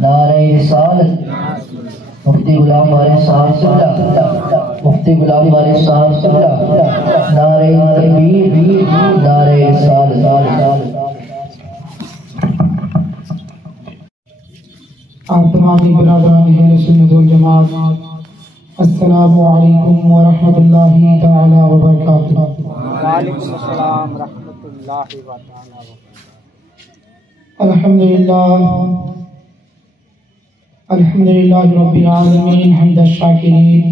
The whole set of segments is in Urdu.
نعرہ رسالت مفتی غلام وارث صاحب قبلہ، مفتی غلام وارث صاحب قبلہ، نعرہ تکبیر، نعرہ رسالت۔ آپ تمامی برادران اہل سنت والجماعت، السلام علیکم ورحمۃ اللہ تعالی وبرکاتہ۔ وعلیکم السلام ورحمۃ اللہ وبرکاتہ۔ الحمدللہ رب العالمین حمد الشاکرین،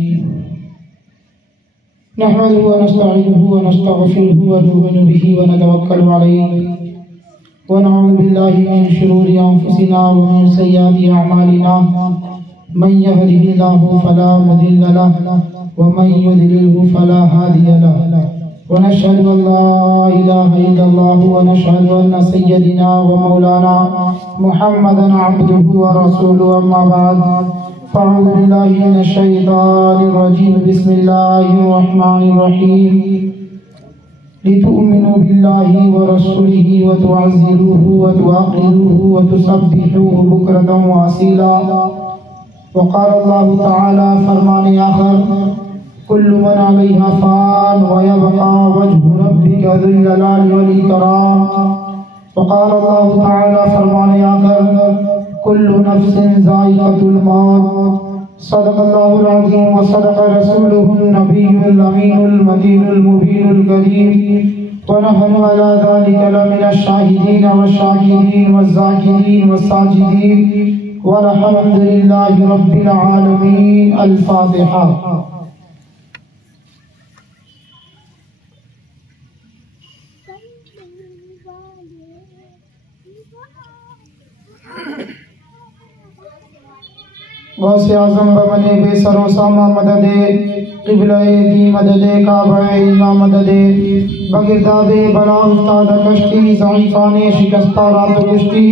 نحمده ونستعینه ونستغفره ونؤمن به ونتوکل علیہ، ونعوذ باللہ من شرور انفسنا ومن سیئات اعمالنا، من يهده الله فلا مضل له ومن يضلل فلا هادي له، ونشهد ان لا اله الا الله ونشهد ان سيدنا ومولانا محمدا عبده ورسوله، اما بعد فاعوذ بالله من الشيطان الرجيم، بسم الله الرحمن الرحيم، لتؤمنوا بالله ورسوله وتعزروه وتوقروه وتسبحوه بكرة وأصيلا۔ وقال الله تعالى فرمان آخر، كل من عليها فان ويبقى وجه ربك ذو الجلال والإكرام۔ وقال الله تعالى فرمان آخر، كل نفس ذائقة الموت۔ صدق الله العظيم وصدق رسوله النبي الأمين المتين المبين الكريم، ونحن على ذلك لمن الشاهدين والشاكرين والذاكرين والساجدين، والحمد لله رب العالمين۔ الفاتحة۔ غوث اعظم بمن بے سر و سامہ مدد، قبلہ دی مدد، کعبہ امام مدد، بگرداد بلا افتاد کشتی، ضعیفان شکستہ رات کشتی،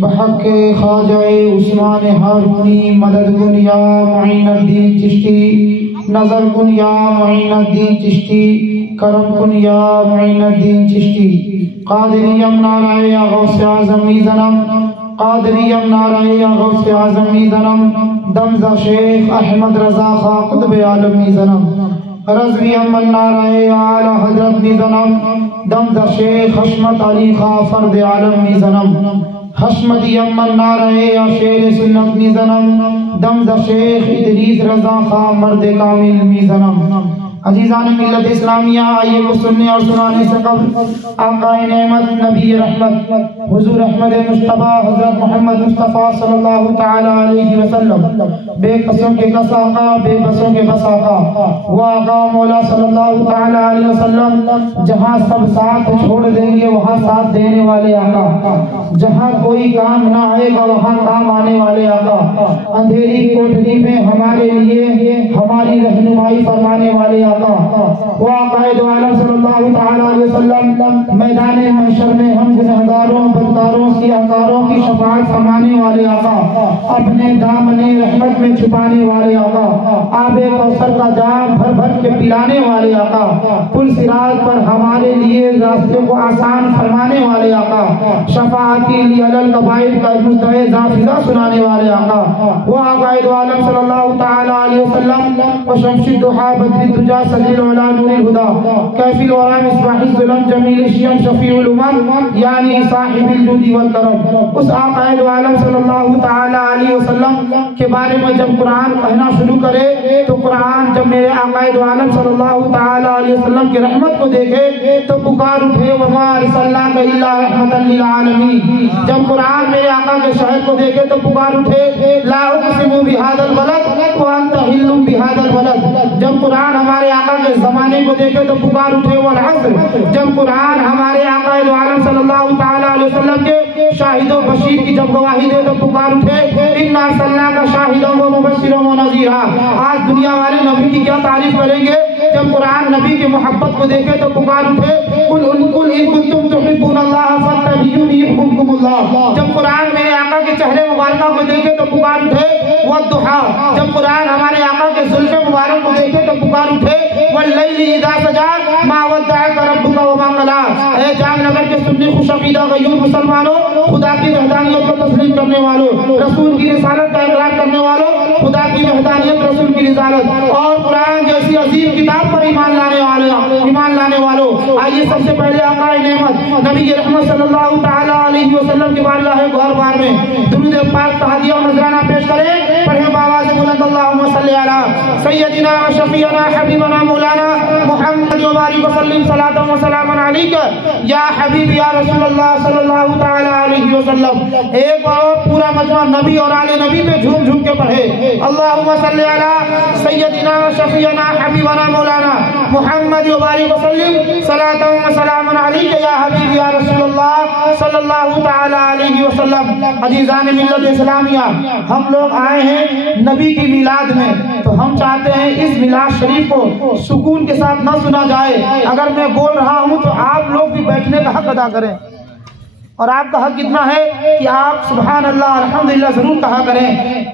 بحق خواجہ عثمان ہارونی مدد کن یا معین الدین چشتی، نظر کن یا معین الدین چشتی، کرم کن یا معین الدین چشتی۔ قادریم نعرہ یا غوث اعظم میزنم، قادریم نعرہ یا غوث اعظم میزنم، دمزہ شیخ احمد رضا خواہ قطب عالم میزنم، رضوی امن نعرہ یا اعلی حضرت میزنم، دمزہ شیخ حشمت علی خواہ فرد عالم میزنم، حشمتی امن نعرہ یا شیر سنت میزنم، دمزہ شیخ ادریس رضا خواہ مرد کامل میزنم۔ عزیزان ملت اسلامیہ، آئیے وہ سننے اور سنانے سے قبل آقا نعمت نبی رحمت حضور احمد مصطفیٰ حضرت محمد مصطفیٰ صلی اللہ تعالی علیہ وسلم، بے قصوں کے قص آقا، بے بسوں کے بس آقا، وہ آقا مولا صلی اللہ تعالی علیہ وسلم جہاں سب ساتھ چھوڑ دیں گے وہاں ساتھ دینے والے آقا، جہاں کوئی کام نہ آئے گا وہاں کام آنے والے آقا، اندھیری کوٹھری میں ہمارے لیے ہماری رہنمائی فرمانے والے آقا، وہ آقا دو عالم صلی اللہ تعالی علیہ وسلم میدان محشر میں ہم گنہگاروں بدکاروں سیاہکاروں کی شفاعت فرمانے والے آقا، اپنے دامن رحمت میں چھپانے والے آقا، آب کوثر کا جام بھر بھر کے پلانے والے آقا، پل صراط پر ہمارے لیے راستے کو آسان فرمانے والے آقا، شفاعتی علی القبائل کا مستوی زافزہ سنانے والے آقا، وہ آقا دو عالم صلی اللہ تعالی علیہ وسلم و شمس الضحیٰ بدر الدجا سلیل علا نور الہدا کیفی الورا مصباح الظلم جمیل الشیم شفیع الامم یعنی صاحب الجود والکرم، اس آقا دو عالم صلی اللہ تعالی علیہ وسلم کے بارے میں جب قرآن کہنا شروع کرے تو قرآن جب میرے آقا دو عالم صلی اللہ تعالی علیہ وسلم کی رحمت کو دیکھے تو پکار اٹھے وما ارسلناک الا رحمتا للعالمین، جب قرآن میرے آقا کے شہر کو دیکھے تو پکار اٹھے لا اقسم بہذا البلد وانت حل بہذا البلد، جب قرآن ہمارے آقا کے زمانے کو دیکھے تو پکار اٹھے والعصر، جب قرآن ہمارے آقا دو عالم صلی اللہ تعالی علیہ وسلم کے شاہد و بشیر کی جب گواہی دے تو پکار اٹھے انا ارسلناک شاہدا و مبشرا و نذیرا۔ آج دنیا والے نبی کی کیا تعریف کریں گے، جب قرآن نبی کی محبت کو دیکھے تو پکار اٹھے قل ان کنتم تحبون اللہ فاتبعونی یحببکم اللہ، جب قرآن میرے آقا کے چہرے مبارکہ کو دیکھے تو پکار اٹھے والضحیٰ، جب قرآن ہمارے آقا کے زلف مبارک کو دیکھے تو پکار اٹھے واللیل اذا سجا ما ودعک ربک وما قلا۔ اے جام نگر کے سنی خوش عقیدہ غیور مسلمانوں، خدا کی وحدانیت کو تسلیم کرنے والوں، رسول کی رسالت کا اقرار کرنے والوں، خدا کی وحدانیت، رسول کی رسالت اور قرآن جیسی عظیم کتاب پر ایمان لانے والوں، آئیے سب سے پہلے آقا نعمت نبی رحمت صلی اللہ تعالی علیہ وسلم کے بارگاہ گہربار میں درود پاک تہادیہ و نذرانہ پیش کریں۔ پڑھیں بآواز بلند اللہم صلی علی سیدنا و شفیعنا حبیبنا مولانا محمد و بارک وسلم صلاۃ و سلام علیک یا حبیب یا رسول اللہ صلی اللہ تعالی علیہ وسلم۔ ایک بار پورا مجمع نبی اور آل نبی پہ جھوم جھوم کے پڑھے اللہم صلی علی سیدنا و شفیعنا حبیبنا مولانا محمد و بارک وسلم صلاۃ و سلام علیک یا حبیب یا رسول اللہ صلی اللہ تعالی علیہ وسلم۔ عزیزان ملت اسلامیہ، ہم لوگ آئے ہیں نبی کی میلاد میں، تو ہم چاہتے ہیں اس میلاد شریف کو سکون کے ساتھ نہ سنا جائے۔ اگر میں بول رہا ہوں تو آپ لوگ بھی بیٹھنے کا حق ادا کریں، اور آپ کا حق اتنا ہے کہ آپ سبحان اللہ الحمدللہ ضرور کہا کریں۔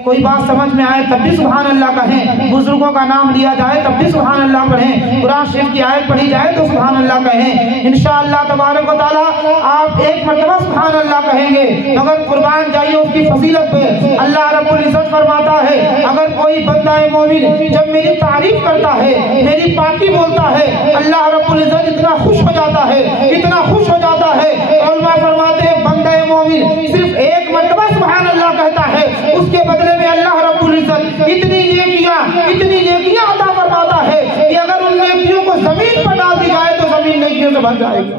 کوئی بات سمجھ میں آئے تب بھی سبحان اللہ کہیں، بزرگوں کا نام لیا جائے تب بھی سبحان اللہ پڑھیں، قرآن شریف کی آیت پڑھی جائے تو سبحان اللہ کہیں۔ انشاءاللہ تبارک و تعالی آپ ایک مرتبہ سبحان اللہ کہیں گے، مگر قربان جائیے اس کی فضیلت پہ۔ اللہ رب العزت فرماتا ہے اگر کوئی بندہ مومن جب میری تعریف کرتا ہے، میری پاکی بولتا ہے، اللہ رب العزت اتنا خوش ہو جاتا ہے، اتنا خوش ہو جاتا ہے۔ علماء فرماتے بندہ مومن صرف ایک مرتبہ سبحان اللہ کہتا ہے، اس کے بدلے میں اللہ رب العزت اتنی نیکیاں عطا فرماتا ہے کہ اگر ان نیکیوں کو زمین پر ڈال دی جائے تو زمین نیکیوں سے بھر جائے گی۔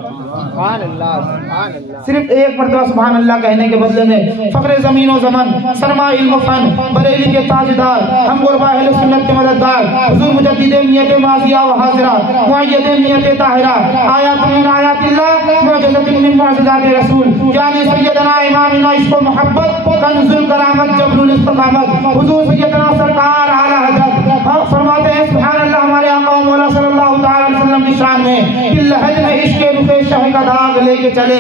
صرف ایک مرتبہ سبحان اللہ کہنے کے بدلے میں فخر زمین و زمن، سرما علم و فن، بریلی کے تاجدار، ہم غربا اہل سنت کے مددگار، حضور مجدد نیت ماضیہ و حاضرہ، معید نیت طاہرہ، آیات من آیات اللہ، معجزۃ من معجزات رسول، یعنی سیدنا امامنا عشق و محبت، کنز الکرامت، جبل الاستقامت، حضور سیدنا سرکار اعلی حضرت فرماتے ہیں سبحان اللہ ہمارے آقا و مولا صلی اللہ تعالی علیہ وسلم کی شان میں کہ لحد میں عشق رخ شہ کا داغ لے کے چلیں،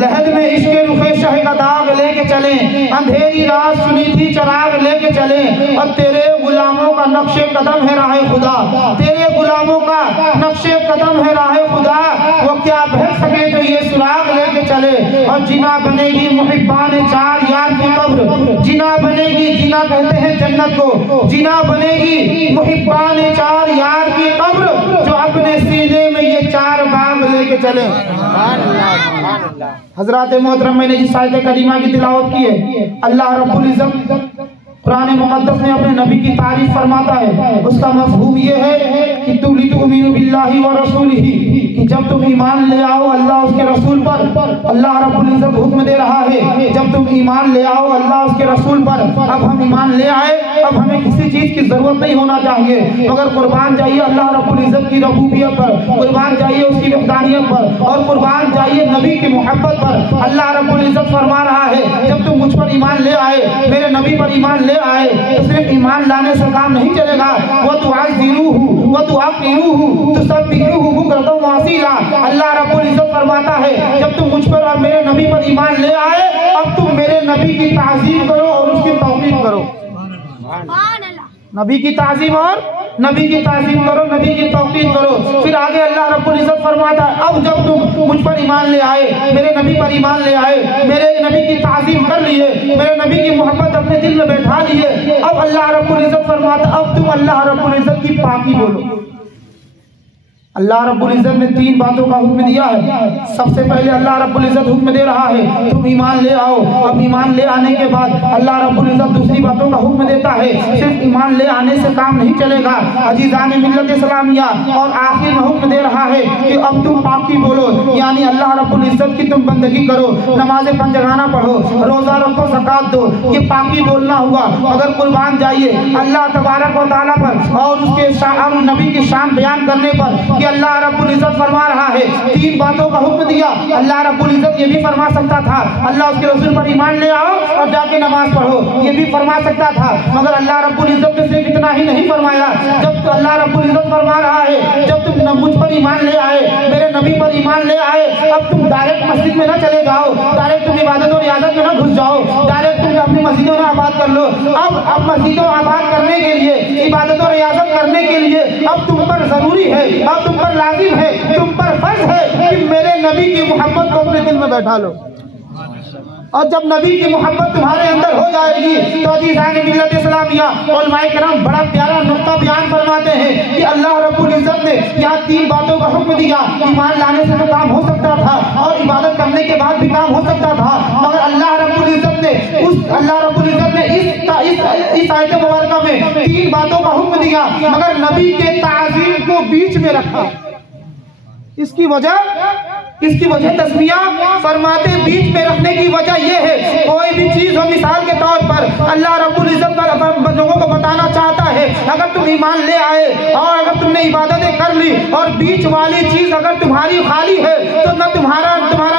لحد میں عشق رخ شہ کا داغ لے کے چلیں، اندھیری رات سنی تھی چراغ لے کے چلیں، اور تیرے غلاموں کا نقش قدم ہے راہ خدا، تیرے غلاموں کا نقش قدم ہے راہ خدا، وہ کیا بہت سکے تو یہ سراغ لے کے چلے، اور جنا بنے گی محبان چار یار کی قبر، جنا بنے گی، جنا کہتے ہیں جنت کو، جنا بنے گی محبان چار یار کی قبر، جو اپنے سینے میں یہ چار باغ لے کے چلے۔ حضرات محترم، میں نے جس آیت کریمہ کی تلاوت کی ہے، اللہ رب العزت قرآن مقدس میں اپنے نبی کی تعریف فرماتا ہے، اس کا مفہوم یہ ہے کہ تؤمنوا باللہ ورسولہ، کہ جب تم ایمان لے آؤ اللہ اس کے رسول پر، اللہ رب العزت حکم دے رہا ہے جب تم ایمان لے آؤ اللہ اس کے رسول پر۔ اب ہم ایمان لے آئے، اب ہمیں کسی چیز کی ضرورت نہیں ہونا چاہیے، مگر قربان جائیے اللہ رب العزت کی ربوبیت پر، قربان جائیے اس کی وحدانیت پر، اور قربان جائیے نبی کی محبت پر۔ اللہ رب العزت فرما رہا ہے جب تم مجھ پر ایمان لے آئے، میرے نبی پر ایمان لے آئے، تو صرف ایمان لانے سے کام نہیں چلے گا، وَتُعَزِّرُوهُ وَتُعَقِّرُوهُ تُسَبِّحُوهُ بُكْرَةً وَأَصِيلًا۔ اللہ رب العزت فرماتا ہے جب تم مجھ پر اور میرے نبی پر ایمان لے آئے، اب تم میرے نبی کی تعظیم کرو اور اس کی توقیر کرو، نبی کی تعظیم اور نبی کی تعظیم کرو، نبی کی توقیر کرو۔ پھر آگے اللہ رب العزت فرماتا ہے اب جب تم مجھ پر ایمان لے آئے، میرے نبی پر ایمان لے آئے، میرے نبی کی تعظیم کر لیے، میرے نبی کی محبت اپنے دل میں بیٹھا لیے، اب اللہ رب العزت فرماتا ہے اب تم اللہ رب العزت کی پاکی بولو۔ اللہ رب العزت نے تین باتوں کا حکم دیا ہے۔ سب سے پہلے اللہ رب العزت حکم دے رہا ہے تم ایمان لے آؤ، اب ایمان لے آنے کے بعد اللہ رب العزت دوسری باتوں کا حکم دیتا ہے، صرف ایمان لے آنے سے کام نہیں چلے گا عزیزان ملت اسلامیہ، اور آخر میں حکم دے رہا ہے کہ اب تم پاکی بولو، یعنی اللہ رب العزت کی تم بندگی کرو، نماز پنجگانہ پڑھو، روزہ رکھو، زکات دو، یہ پاکی بولنا ہوا۔ اگر قربان جائیے اللہ تبارک و تعالیٰ پر اور اس کے نبی کی شان بیان کرنے پر کہ اللہ رب العزت فرما رہا ہے تین باتوں کا حکم دیا۔ اللہ رب العزت یہ بھی فرما سکتا تھا اللہ اس کے رسول پر ایمان لے آؤ اور جا کے نماز پڑھو، یہ بھی فرما سکتا تھا، مگر اللہ رب العزت نے صرف اتنا ہی نہیں فرمایا۔ جب تو اللہ رب العزت فرما رہا ہے جب تم مجھ پر ایمان لے آئے، میرے نبی پر ایمان لے آئے، اب تم ڈائریکٹ مسجد میں نہ چلے جاؤ، ڈائریکٹ تم عبادت اور ریاضت میں نہ گھس جاؤ، ڈائریکٹ تم اپنی مسجدوں میں آباد کر لو۔ اب مسجدوں آباد کرنے کے لیے، عبادت اور ریاضت کرنے کے لیے اب تم پر ضروری ہے، اب تم پر لازم ہے، تم پر فرض ہے کہ میرے نبی کی محبت کو اپنے دل میں بیٹھا لو۔ اور جب نبی کی محبت تمہارے اندر ہو جائے گی تو عزیزان ملت اسلامیہ علماء کرام بڑا پیارا نقطہ بیان فرماتے ہیں کہ اللہ رب العزت نے یہاں 3 باتوں کا حکم دیا۔ ایمان لانے سے تو کام ہو سکتا تھا اور عبادت کرنے کے بعد بھی کام ہو سکتا تھا، مگر اللہ رب العزت نے اس آیت مبارکہ میں 3 باتوں کا حکم دیا، مگر نبی کے تعظیم کو بیچ میں رکھا۔ اس کی وجہ تسمیہ فرماتے بیچ میں رکھنے کی وجہ یہ ہے، کوئی بھی چیز ہو مثال کے طور پر اللہ رب العزت لوگوں کو بتانا چاہتا ہے اگر تم ایمان لے آئے اور اگر تم نے عبادتیں کر لی اور بیچ والی چیز اگر تمہاری خالی ہے تو نہ تمہارا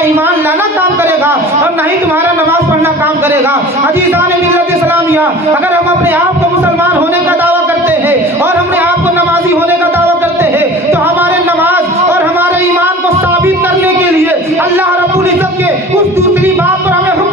ایمان لانا کام کرے گا اور نہ ہی تمہارا نماز پڑھنا کام کرے گا۔ عزیزان ملت اسلامیہ، اگر ہم اپنے آپ کو مسلمان ہونے کا دعویٰ کرتے ہیں اور ہم اپنے آپ کو نمازی ہونے کا دعویٰ کرتے ہیں تو ہمارے نماز اور ہمارے ایمان کو ثابت کرنے کے لیے اللہ رب العزت کے اس دوسری بات پر ہمیں حکم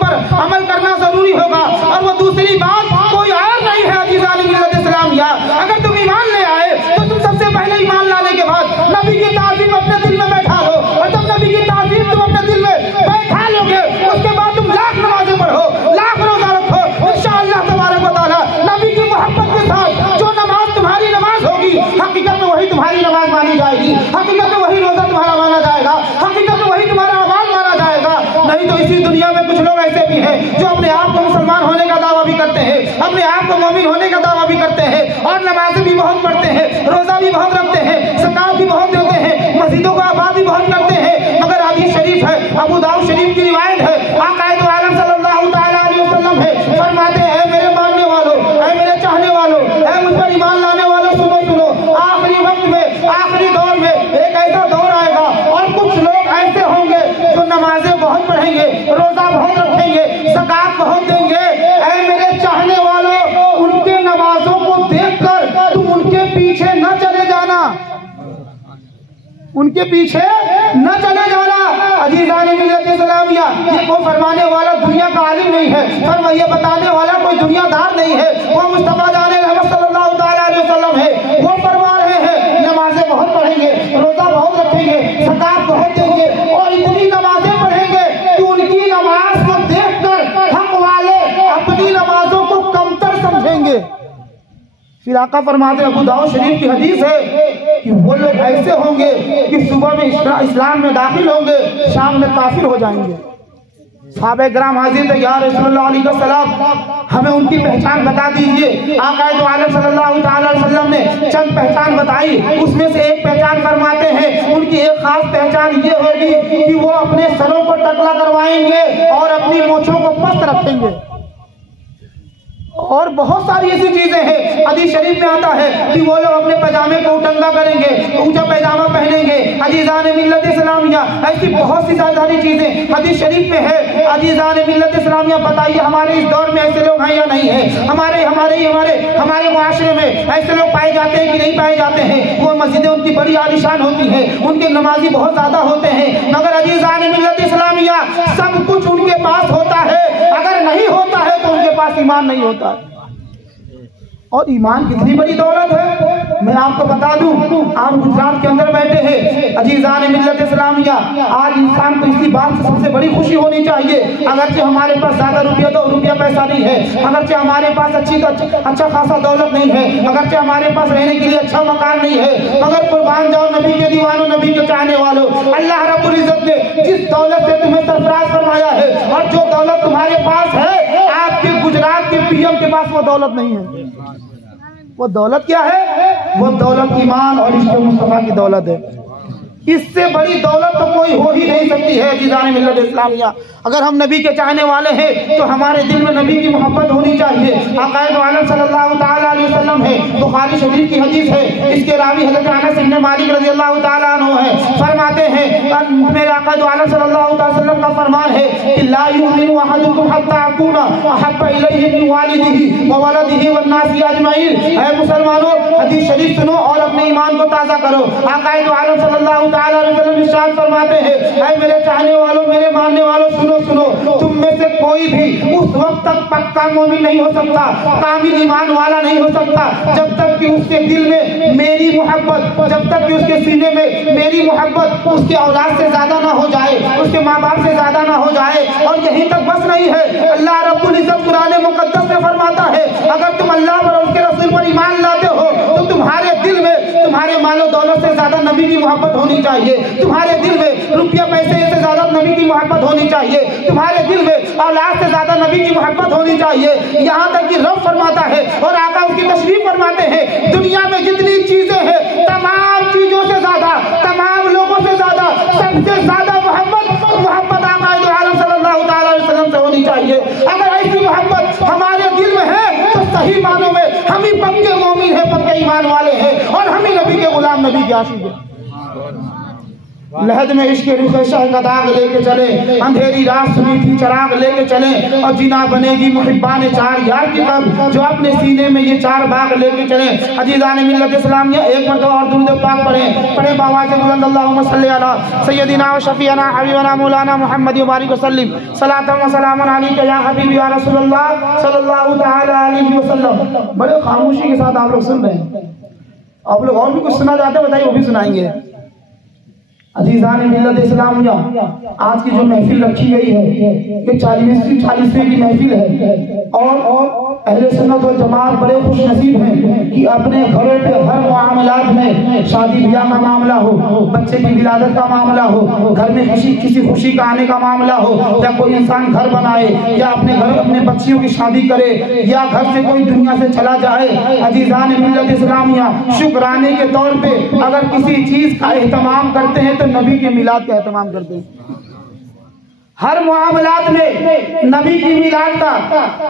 پر عمل کرنا ضروری ہوگا، اور وہ دوسری بات کوئی اور نہیں ہے۔ عزیزان ملت اسلامیہ، اگر تم ایمان لے آئے تو تم سب سے پہلے ایمان لانے کے بعد نبی کی تعظیم اپنے دل میں بیٹھا لو، اور جب نبی کی تعظیم تم اپنے دل میں بیٹھا لو گے اس کے بعد تم لاکھ نمازیں پڑھو، لاکھ روزہ رکھو، انشاءاللہ تبارک و تعالیٰ نبی کی محبت کے ساتھ جو نماز تمہاری نماز ہوگی حقیقت میں وہی تمہاری نماز مانی جائے گی، حقیقت میں وہی روزہ تمہارا مانا جائے گا، حقیقت میں وہی تمہارا اعمال مانا جائے گا۔ نہیں تو اسی دنیا میں کچھ لوگ ایسے بھی ہیں جو اپنے آپ کو مسلمان ہونے کا دعویٰ بھی کرتے ہیں، اپنے آپ کو مومن ہونے کا دعویٰ بھی کرتے ہیں اور نمازیں بھی بہت پڑھتے ہیں، روزہ بھی بہت رکھتے ہیں، زکات بھی بہت دیتے ہیں، مسجدوں کا آباد بھی بہت کرتے ہیں، مگر حدیث شریف ہے، ابو داؤد شریف کی روایت ہے، آقا دو عالم صلی اللہ تعالیٰ علیہ وسلم ہے، فرماتے ہیں اے میرے ماننے والوں، اے میرے چاہنے والوں، اے مجھ پر ایمان لانے والوں، سنو آخری وقت میں، آخری دور میں ایک ایسا دور آئے گا اور کچھ لوگ ایسے ہوں گے جو نمازیں بہت پڑھیں گے، روزہ بہت رکھیں گے، زکات بہت دیں گے۔ اے میرے چاہنے والوں، ان کے نمازوں کو دیکھ کر تم ان کے پیچھے نہ چلے جانا، ان کے پیچھے نہ چلے جانا۔ عزیزان ملت اسلامیہ، یہ کوئی فرمانے والا دنیا کا عالم نہیں ہے، یہ بتانے والا کوئی دنیا دار نہیں ہے، وہ مصطفیٰ جان رحمت صلی اللہ تعالیٰ علیہ وسلم ہے۔ وہ فرما رہے ہیں نمازیں بہت پڑھیں گے، روزہ بہت رکھیں گے، زکات بہت دیں گے اور اتنی نمازیں پڑھیں گے کہ ان کی نماز کو دیکھ کر حق والے اپنی نمازوں کو کمتر سمجھیں گے۔ پھر آقا فرماتے ہیں، ابو داؤد شریف کی حدیث ہے کہ وہ لوگ ایسے ہوں گے کہ صبح میں اسلام میں داخل ہوں گے، شام میں کافر ہو جائیں گے۔ صحابہ کرام حاضر تھے، یا رسول اللہ علیہ السلام ہمیں ان کی پہچان بتا دیجئے۔ آقا دو عالم صلی اللہ تعالی علیہ وسلم نے چند پہچان بتائی، اس میں سے ایک پہچان فرماتے ہیں ان کی ایک خاص پہچان یہ ہوگی کہ وہ اپنے سروں کو ٹکلا کروائیں گے اور اپنی مونچھوں کو پست رکھیں گے، اور بہت ساری ایسی چیزیں ہیں۔ حدیث شریف میں آتا ہے کہ وہ لوگ اپنے پاجامے کو اٹنگا کریں گے، اونچا پیجامہ پہنیں گے۔ عزیزان ملت اسلامیہ، ایسی بہت سی ساری چیزیں حدیث شریف میں ہے۔ عزیزان ملت اسلامیہ، بتائیے ہمارے اس دور میں ایسے لوگ ہیں یا نہیں ہیں؟ ہمارے معاشرے میں ایسے لوگ پائے جاتے ہیں کہ نہیں پائے جاتے ہیں؟ وہ مسجدیں ان کی بڑی عالیشان ہوتی ہیں، ان کے نمازی بہت زیادہ ہوتے ہیں، مگر عزیزان ملت اسلامیہ سب کچھ ان کے پاس ہوتا ہے، اگر نہیں ہوتا ہے تو ان کے پاس ایمان نہیں ہوتا۔ اور ایمان کتنی بڑی دولت ہے، میں آپ کو بتا دوں، آپ گجرات کے اندر بیٹھے ہیں عزیزان ملت اسلامیہ، آج انسان کو اسی بات سے سب سے بڑی خوشی ہونی چاہیے، اگرچہ ہمارے پاس زیادہ روپیہ پیسہ نہیں ہے، اگرچہ ہمارے پاس اچھا خاصا دولت نہیں ہے، اگرچہ ہمارے پاس رہنے کے لیے اچھا مکان نہیں ہے، مگر قربان جاؤ نبی کے دیوانوں، نبی کے چاہنے والوں، اللہ رب العزت نے جس دولت سے تمہیں سرفراز فرمایا ہے اور جو دولت تمہارے پاس ہے، آپ کے گجرات کے پی ایم کے پاس وہ دولت نہیں ہے۔ وہ دولت کیا ہے؟ وہ دولت ایمان اور عشق مصطفیٰ کی دولت ہے۔ اس سے بڑی دولت تو کوئی ہو ہی نہیں سکتی ہے عزیزان ملت اسلامیہ۔ اگر ہم نبی کے چاہنے والے ہیں تو ہمارے دل میں نبی کی محبت ہونی چاہیے۔ آقا دو عالم صلی اللہ تعالیٰ علیہ وسلم ہے، بخاری شریف کی حدیث ہے، اس کے راوی حضرت انس بن مالک رضی اللہ تعالیٰ عنہ ہے، فرماتے ہیں میرے آقا دو عالم صلی اللہ تعالیٰ وسلم کا فرمان ہے کہ لا یؤمن احدکم حتی اکون احب الیہ من والدہ وولدہ والناس اجمعین۔ اے مسلمانوں، حدیث شریف سنو اور اپنے ایمان کو تازہ کرو۔ آقا دو عالم صلی اللہ تعالی علیہ وسلم ارشاد فرماتے ہیں اے میرے چاہنے والوں میرے ماننے والوں سنو سنو تم میں سے کوئی بھی اس وقت تک پکا مومن نہیں ہو سکتا کامل ایمان والا نہیں ہو سکتا جب تک کہ اس کے دل میں میری محبت جب تک کہ اس کے سینے میں میری محبت اس کے اولاد سے زیادہ نہ ہو جائے اس کے ماں باپ سے زیادہ نہ ہو جائے اور یہیں تک بس نہیں ہے اللہ رب العزت قرآن مقدس میں فرماتا ہے اگر تم اللہ پر اور اس کے رسول پر ایمان لاتے ہو تو تمہارے دل میں تمہارے مال و دولت سے زیادہ نبی کی محبت ہونی چاہیے تمہارے دل میں روپیہ پیسے سے زیادہ نبی کی محبت ہونی چاہیے تمہارے دل میں اولاد سے زیادہ نبی کی محبت ہونی چاہیے یہاں تک کہ رب فرماتا ہے اور آقا اس کی تشریف فرماتے ہیں دنیا میں جتنی چیزیں ہیں تمام چیزوں سے زیادہ تمام لوگوں سے زیادہ سب سے زیادہ محبت آقا دو عالم صلی اللہ تعالی علیہ وسلم سے ہونی چاہیے اگر ایسی محبت ہمارے دل میں ہے تو صحیح معنوں میں ہم ہی پکے مومن ہیں پکے ایمان والے ہیں اور ہم ہی نبی کے غلام نبی کے عاشق ہیں لحد میں عشق رخ شہ کا داغ لے کے چلے اندھیری رات سنی تھی چراغ لے کے چلے اور جنا بنے گی محبان چار یار کی طرف جو اپنے سینے میں یہ چار باغ لے کے چلے عزیزان ملت اسلامیہ ایک مرتبہ اور درود پاک پڑھیں بابا سے بلند اللہم صلی علی سیدنا و شفیعنا حبیبنا مولانا محمد مبارک وسلم صلاۃ و سلام علیک یا حبیبی یا رسول اللہ صلی اللہ تعالی علیہ وسلم بڑے خاموشی کے ساتھ آپ لوگ سن رہے ہیں آپ لوگ اور بھی کچھ سنا چاہتے ہیں بتائیے وہ بھی سنائیں گے عزیزان ملت اسلامیہ آج کی جو محفل رکھی گئی ہے یہ 40ویں کی محفل ہے اور اہل سنت و جماعت بڑے خوش نصیب ہیں کہ اپنے گھروں پہ ہر معاملات میں شادی بیاہ کا معاملہ ہو بچے کی ولادت کا معاملہ ہو گھر میں کسی خوشی کا آنے کا معاملہ ہو یا کوئی انسان گھر بنائے یا اپنے گھر اپنے بچیوں کی شادی کرے یا گھر سے کوئی دنیا سے چلا جائے عزیزان ملت اسلامیہ شکرانے کے طور پہ اگر کسی چیز کا اہتمام کرتے ہیں تو نبی کے میلاد کا اہتمام کرتے ہیں ہر معاملات میں نبی کی میلاد کا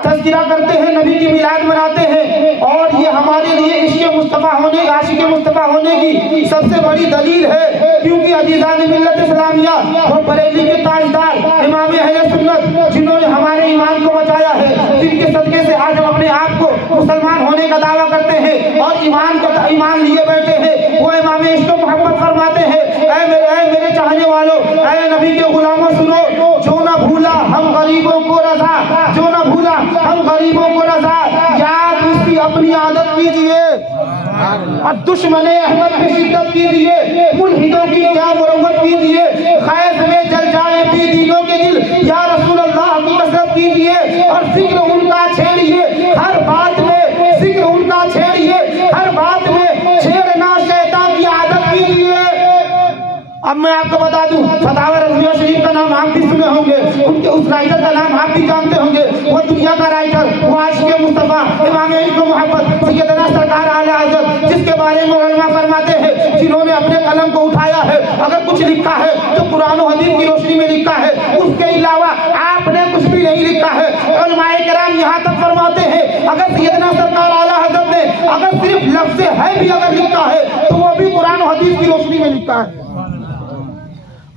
تذکرہ کرتے ہیں نبی کی میلاد مناتے ہیں اور یہ ہمارے لیے عشق مصطفیٰ ہونے عاشق مصطفیٰ ہونے کی سب سے بڑی دلیل ہے کیونکہ عزیزان ملت اسلامیہ وہ بریلی کے تاجدار امام اہل سنت جنہوں نے ہمارے ایمان کو بچایا ہے جن کے صدقے سے آج ہم اپنے آپ کو مسلمان ہونے کا دعویٰ کرتے ہیں اور ایمان لیے بیٹھے ہیں وہ امام عشق و محبت فرماتے ہیں اے میرے چاہنے والوں اے نبی کے غلاموں سنو جو نہ بھولا ہم غریبوں کو رضا جو نہ بھولا ہم غریبوں کو رضا یاد اس کی اپنی عادت کیجئے اور دشمن احمد کی شدت کیجئے ملحدوں کی کیا مروت کیجئے خیز میں جل جائے بی دینوں کے دل یا رسول اللہ کی کثرت کیجئے اور ذکر ان کا چھیڑیے ہر بات میں ذکر ان کا چھیڑیے ہر بات میں چھیڑنا شیطان کی عادت کیجئے اب میں آپ کو بتا دوں فتاوی رضویہ شریف کا نام آپ بھی سنے ہوں گے ان کے اس رائٹر کا نام آپ بھی جانتے ہوں گے وہ دنیا کا رائٹر وہ عاشق مصطفیٰ امام عشق و محبت سیدنا سرکار اعلی حضرت جس کے بارے میں علماء فرماتے ہیں جنہوں نے اپنے قلم کو اٹھایا ہے اگر کچھ لکھا ہے تو قرآن و حدیث کی روشنی میں لکھا ہے اس کے علاوہ آپ نے کچھ بھی نہیں لکھا ہے علماء کرام یہاں تک فرماتے ہیں اگر سیدنا سرکار اعلی حضرت نے اگر صرف لفظ ہے بھی اگر لکھا ہے تو وہ بھی قرآن و حدیث کی روشنی میں لکھا ہے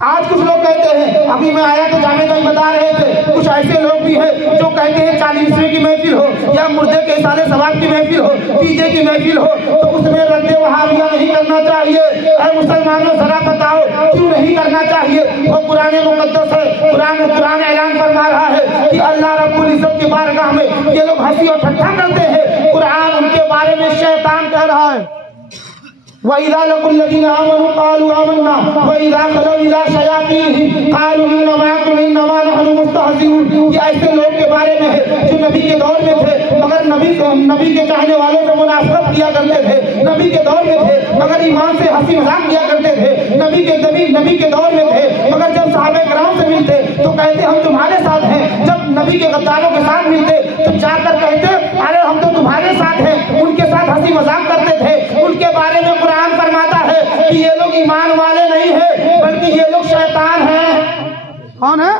آج کچھ لوگ کہتے ہیں ابھی میں آیا تو جامع بھائی بتا رہے تھے کچھ ایسے لوگ بھی ہیں جو کہتے ہیں 40ویں کی محفل ہو یا مردے کے اصالے ثواب کی محفل ہو تیجے کی محفل ہو تو اس میں رد وہابیہ نہیں کرنا چاہیے اے مسلمانوں ذرا بتاؤ کیوں نہیں کرنا چاہیے وہ قرآن مقدس ہے قرآن اعلان فرما رہا ہے کہ اللہ رب العزت کی بارگاہ میں یہ لوگ ہنسی اور ٹھٹھا کرتے ہیں قرآن ان کے بارے میں شیطان کہہ رہا ہے وَإِذَا لَقُوا الَّذِينَ آمَنُوا قَالُوا آمَنَّا وَإِذَا خَلَوْا إِلَىٰ شَيَاطِينِهِمْ قَالُوا إِنَّا مَعَكُمْ إِنَّمَا نَحْنُ مُسْتَهْزِئُونَ یہ ایسے لوگ کے بارے میں ہے جو نبی کے دور میں تھے مگر نبی کے چاہنے والوں سے منافقت کیا کرتے تھے نبی کے دور میں تھے مگر ایمان سے ہنسی مذاق کیا کرتے تھے نبی کے دور میں تھے مگر جب صحابہ کرام سے ملتے تو کہتے ہم تمہارے ساتھ ہیں جب نبی کے غداروں کے ساتھ ملتے تو جا کر کہتے ارے ہم تو تمہارے ساتھ ہیں ان کے ساتھ ہنسی مذاق کرتے تھے ان کے بارے میں قرآن فرماتا ہے کہ یہ لوگ ایمان والے نہیں ہیں بلکہ یہ لوگ شیطان ہیں کون ہے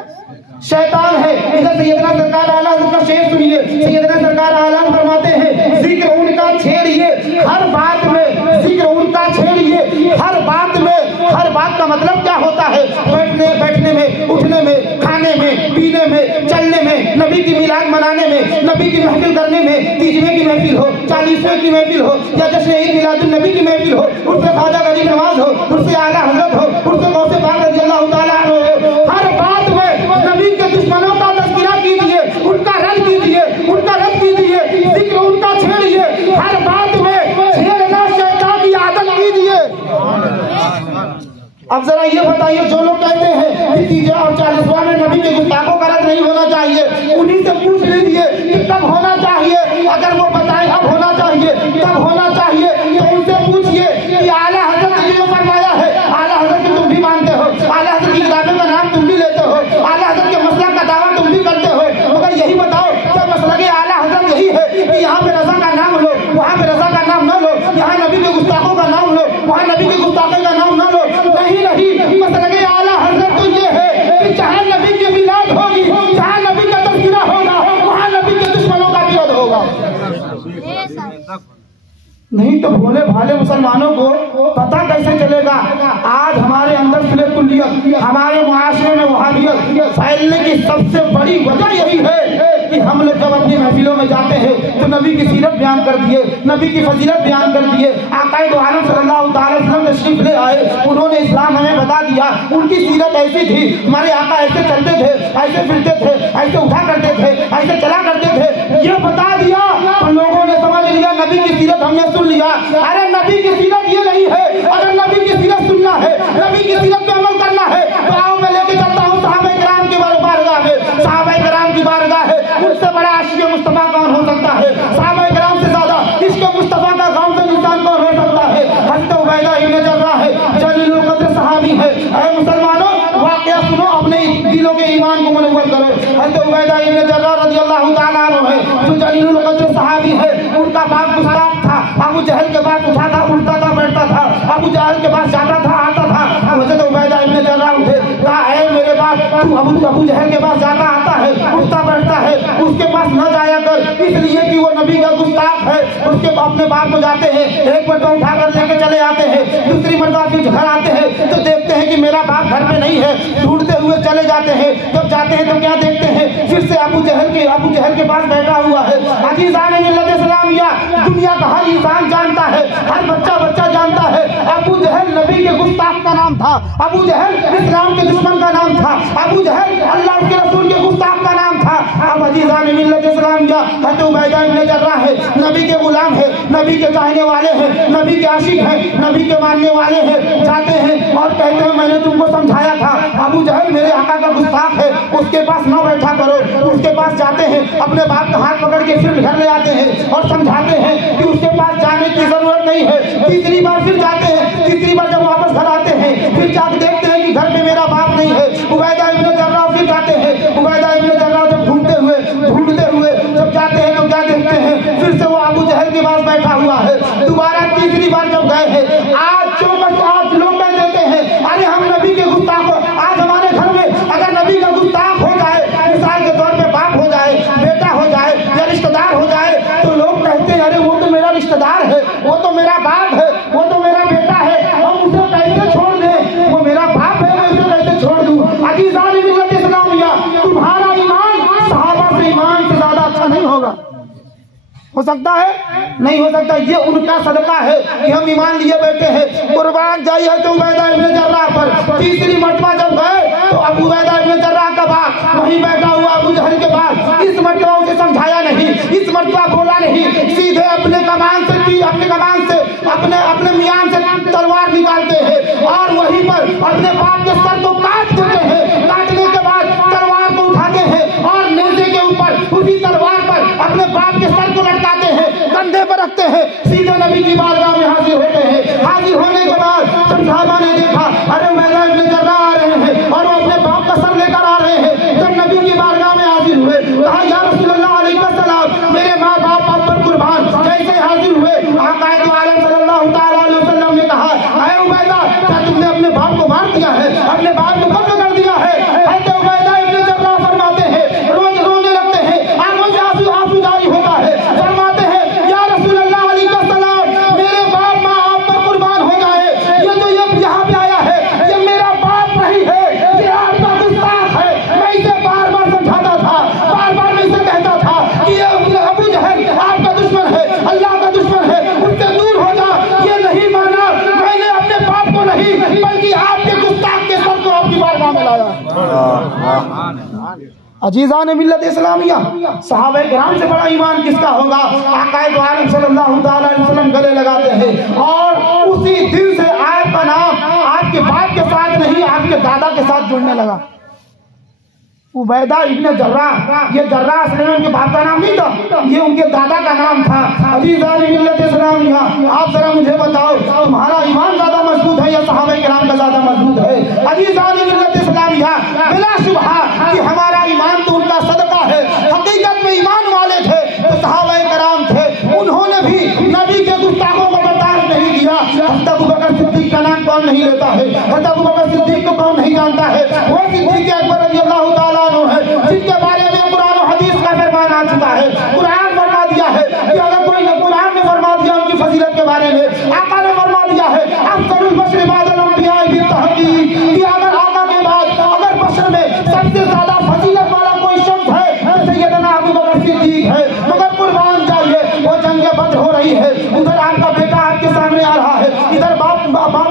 شیطان ہے ادھر سیدنا سرکار اعلیٰ حضرت کا شعر سنیے سیدنا سرکار اعلیٰ فرماتے ہیں ذکر ان کا چھیڑیے ہر بات میں ذکر ان کا چھیڑیے ہر بات میں ہر بات کا مطلب کیا ہوتا ہے بیٹھنے میں اٹھنے میں کھانے میں پینے میں چلنے میں نبی کی میلاد منانے میں، نبی کی محفل کرنے میں، 30ویں کی محفل ہو، 40ویں کی محفل ہو، یا جشن عید میلاد النبی کی محفل ہو، اس سے خواجہ غریب نواز ہو، اس سے اعلیٰ حضرت ہو، اس سے غوث پاک رضی اللہ تعالیٰ عنہ ہو، ہر بات میں نبی کے دشمنوں کا تذکرہ کیجیے، ان کا رد کیجیے، ان کا رد کیجیے، ذکر ان کا چھیڑیے، ہر بات میں چھیڑنا شیطان کی عادت کیجیے۔ اب ذرا یہ بتائیے، جو لوگ کہتے ہیں کہ 30 اور 40واں میں نبی کے گستاخوں کا رد نہیں ہونا چاہیے، انہی سے پوچھ لیجیے کہ کب ہونا چاہیے۔ اگر وہ بتائیں اب ہونا چاہیے، تب ہونا چاہیے، تو ان سے پوچھئے کہ اعلیٰ حضرت نے جو فرمایا ہے، اعلیٰ حضرت کو تم بھی مانتے ہو، اعلیٰ حضرت کی کتابوں کا نام تم بھی لیتے ہو، اعلیٰ حضرت کے مسلک کا دعویٰ تم بھی کرتے ہو، مگر یہی بتاؤ کہ مسلک اعلیٰ حضرت یہی ہے کہ یہاں پہ رضا کا نام لو، وہاں پہ رضا کا نام نہ لو، یہاں نبی کے گستاخوں کا نام لو، وہاں نبی کے گستاخوں کا نام نہ لو؟ نہیں، مسلک اعلیٰ حضرت تو یہ ہے کہ جہاں نبی کی میلاد ہوگی، جہاں نبی کا تذکرہ ہوگا، وہاں نبی کے دشمنوں کا بھی رد ہوگا۔ نہیں تو بھولے بھالے مسلمانوں کو پتہ کیسے چلے گا؟ آج ہمارے اندر فلے کلیت، ہمارے معاشرے میں وہابیت پھیلنے کی سب سے بڑی وجہ یہی ہے کہ ہم لوگ جب اپنی محفلوں میں جاتے ہیں تو نبی کی سیرت بیان کر دیے، نبی کی فضیلت بیان کر دیے، آقا دو عالم صلی اللہ تعالی وسلم تشریف لے آئے، انہوں نے اسلام ہمیں بتا دیا، ان کی سیرت ایسی تھی، ہمارے آقا ایسے چلتے تھے، ایسے پھرتے تھے، ایسے اٹھا کرتے تھے، ایسے چلا کرتے تھے، یہ بتا دیا تو لوگوں نے سمجھ لیا نبی کی سیرت ہم نے سن لیا۔ ارے نبی کی سیرت یہ نہیں ہے، اگر نبی کی سیرت سننا ہے، نبی کی سیرت پہ عمل کرنا ہے تو آؤ میں لے کے چلتا ہوں صحابہ کرام کی بارگاہ میں، صحابہ کرام کی بارگاہ ہے، ان سے بڑا عاشق مصطفیٰ کون ہو سکتا ہے؟ صحابہ کرام سے زیادہ عشق مصطفیٰ کا غم سے انسان کون ہو سکتا ہے؟ حضرت عبیدہ ابن جراح ہے، جلیل القدر صحابی ہے۔ اے مسلمانوں، واقعہ سنو، اپنے دلوں کے ایمان کو منور کرو۔ حضرت عبیدہ ابن جراح رضی اللہ تعالیٰ عنہ ہے، جو جلیل القدر صحابی ہے، ان کا باپ گستاخ تھا، ابو جہل کے پاس اٹھاتا اٹھتا تھا بیٹھتا تھا، ابو جہل کے پاس جاتا تھا آتا تھا۔ حضرت عبیدہ ابن جراح اٹھے، کہا اے میرے باپ، تو ابو جہل کے پاس جاتا آتا ہے، اٹھتا بیٹھتا ہے، اس کے پاس نہ جایا کر، اس لیے کہ وہ نبی کا گستاخ ہے۔ اس کے اپنے باپ کو جاتے ہیں، ایک مرتبہ اٹھا کر لے کے چلے آتے ہیں، دوسری مرتبہ پھر گھر آتے ہیں تو دیکھتے ہیں کہ میرا باپ گھر پہ نہیں ہے، ڈھونڈتے ہوئے چلے جاتے ہیں۔ جب جاتے ہیں تو کیا دیکھتے ہیں؟ پھر سے ابو جہل کے پاس بیٹھا ہوا ہے۔ عزیزان ملت اسلامیہ، دنیا کا ہر انسان جانتا ہے، ہر بچہ جانتا ہے، ابو جہل نبی کے گستاخ کا نام تھا، ابو جہل اسلام کے دشمن کا نام تھا، ابو جہل اللہ کے رسول کے گستاخ کا نام تھا۔ اب عزیزان ملت اسلامیہ، حضرت عبیدہ ابن جراح ہے، نبی کے غلام ہے، نبی کے چاہنے والے ہیں، نبی کے عاشق ہیں، نبی کے ماننے والے ہیں، جاتے ہیں اور کہتے ہیں میں نے تم کو سمجھایا تھا، ابو جہل میرے آقا کا گستاخ ہے، اس کے پاس نہ بیٹھا کرو۔ اس کے پاس جاتے ہیں، اپنے باپ کا ہاتھ پکڑ کے پھر گھر لے آتے ہیں اور سمجھاتے ہیں کہ اس کے پاس جانے کی ضرورت نہیں ہے۔ تیسری بار پھر جاتے ہیں، تیسری بار جب واپس گھر آتے ہیں پھر جا کے دیکھتے ہیں کہ گھر میں میرا باپ نہیں ہے۔ عبیدہ ابن جراح پھر جاتے ہیں، عبیدہ ابن جراح جب ڈھونڈتے ہوئے جب جاتے ہیں تو کیا دیکھتے ہیں؟ پھر سے وہ ابو جہل کے پاس بیٹھا ہوا ہے۔ دوبارہ تیسری بار جب گئے ہیں، آج لوگ کہہ دیتے ہیں ارے ہم نبی کے گستاخ، آج ہمارے گھر میں اگر نبی کا گستاخ ہو جائے، مثال کے طور پہ باپ ہو جائے، بیٹا ہو جائے یا رشتہ دار ہو جائے، تو لوگ کہتے ہیں ارے وہ تو میرا رشتہ دار ہے، وہ تو میرا باپ ہے، وہ تو میرا بیٹا ہے، ہم اسے کیسے چھوڑ دیں؟ وہ میرا باپ ہے، میں اسے کیسے چھوڑ دوں؟ عزیزان ملت اسلامیہ، تمہارا ایمان صحابہ سے ایمان سے زیادہ اچھا نہیں ہوگا۔ ہو سکتا ہے؟ نہیں ہو سکتا۔ یہ ان کا صدقہ ہے کہ ہم ایمان لیے بیٹھے ہیں۔ قربان جائیے تو عبیدہ ابن جراح پر تیسری مرتبہ جب گئے تو ابو عبیدہ ابن جراح کا باپ وہیں بیٹھا ہوا ابو جہل کے پاس۔ اس مرتبہ اسے سمجھایا نہیں، اس مرتبہ بولا نہیں، سیدھے اپنے کمان سے اپنے میان سے تلوار نکالتے ہیں اور وہیں پر اپنے باپ کے سر کو کاٹ دیتے ہیں۔ کاٹنے کے بعد تلوار کو اٹھاتے ہیں اور نیزے کے اوپر اسی تلوار پر اپنے باپ کے سر کو لٹکاتے ہیں، کندھے پر رکھتے ہیں، سیدھے نبی کی بارگاہ میں حاضر ہوتے ہیں۔ حاضر ہونے کے بعد جب صحابہ نے دیکھا ارے عبیدہ ابن جراح آ رہے ہیں اور وہ اپنے باپ کا سر لے کر آ رہے ہیں، جب نبی کی بارگاہ میں حاضر ہوئے، کہا یا رسول اللہ علیہ السلام، میرے ماں باپ آپ پر قربان، کیسے حاضر ہوئے؟ آقا دو عالم صلی اللہ تعالی علیہ وسلم نے کہا اے عبیدہ، کیا تم نے اپنے باپ کو مار دیا ہے، اپنے عزیزان ملت اسلامیہ، صحابہ کرام سے بڑا ایمان کس کا ہوگا؟ آقا دو عالم صلی اللہ تعالی علیہ وسلم گلے لگاتے ہیں اور اسی دن سے آپ کا نام آپ کے باپ کے ساتھ نہیں، آپ کے دادا کے ساتھ جڑنے لگا۔ عبیدہ ابن جراح، یہ جراح اصل میں ان کے باپ کا نام نہیں تھا، یہ ان کے دادا کا نام تھا۔ عزیزان ملت اسلامیہ، آپ ذرا مجھے بتاؤ تمہارا ایمان زیادہ مضبوط ہے یا صحابہ کرام کا زیادہ مضبوط ہے؟ عزیزان ملت اسلامیہ، بلا شبہ کہ ہمارا ایمان تو ان کا صدقہ ہے، حقیقت میں ایمان والے تھے تو صحابہ کرام تھے، انہوں نے بھی نبی کے گستاخوں کو برداشت نہیں کیا۔ حضرت ابوبکر صدیق کا نام کون نہیں لیتا ہے؟ حضرت ابوبکر صدیق کو کون نہیں جانتا ہے؟ وہ صدیق اکبر رضی اللہ تعالیٰ ہے جن کے بارے میں قرآن و حدیث کا فرمان آ چکا ہے۔ قرآن فرما دیا ہے کہ اگر کوئی قرآن نے فرما دیا ان کی فضیلت کے بارے میں، آقا نے فرما دیا ہے افضل البشر بعد الانبیاء بالتحقیق، کہ اگر آقا کے بعد اگر بشر میں سب سے زیادہ فضیلت والا کوئی شخص ہے تو سیدنا ابوبکر صدیق ہے۔ مگر قربان جائیے، وہ جنگ بدر ہو رہی ہے، ادھر آپ کا بیٹا آپ کے سامنے آ رہا ہے، ادھر باپ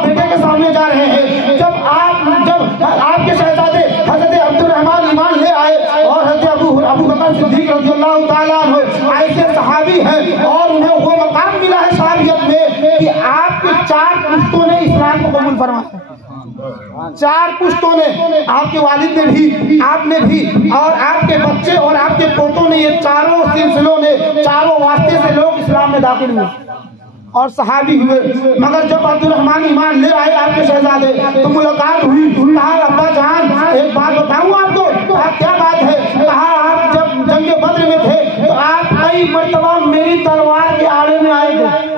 بیٹے کے سامنے جا رہے ہیں۔ جب آپ کے شہزادے حضرت عبد الرحمن ایمان لے آئے اور حضرت ابوبکر صدیق رضی اللہ تعالیٰ عنہ ایسے صحابی ہیں اور انہیں وہ مقام ملا ہے صحابیت میں کہ آپ کے 4 پشتوں نے اسلام کو قبول فرمایا۔ 4 پشتوں نے، آپ کے والد نے بھی، آپ نے بھی، اور آپ کے بچے اور آپ کے پوتوں نے، یہ چاروں سلسلوں نے، چاروں واسطے سے لوگ اسلام میں داخل ہوئے اور صحابی ہوئے۔ مگر جب عبد الرحمن ایمان لے آئے آپ کے شہزادے تو ملاقات ہوئی، کہا ابا جان ایک بات بتاؤں آپ کو؟ کیا بات ہے؟ کہا آپ جب جنگ بدر میں تھے تو آپ کئی مرتبہ میری تلوار کے آڑے میں آئے تھے،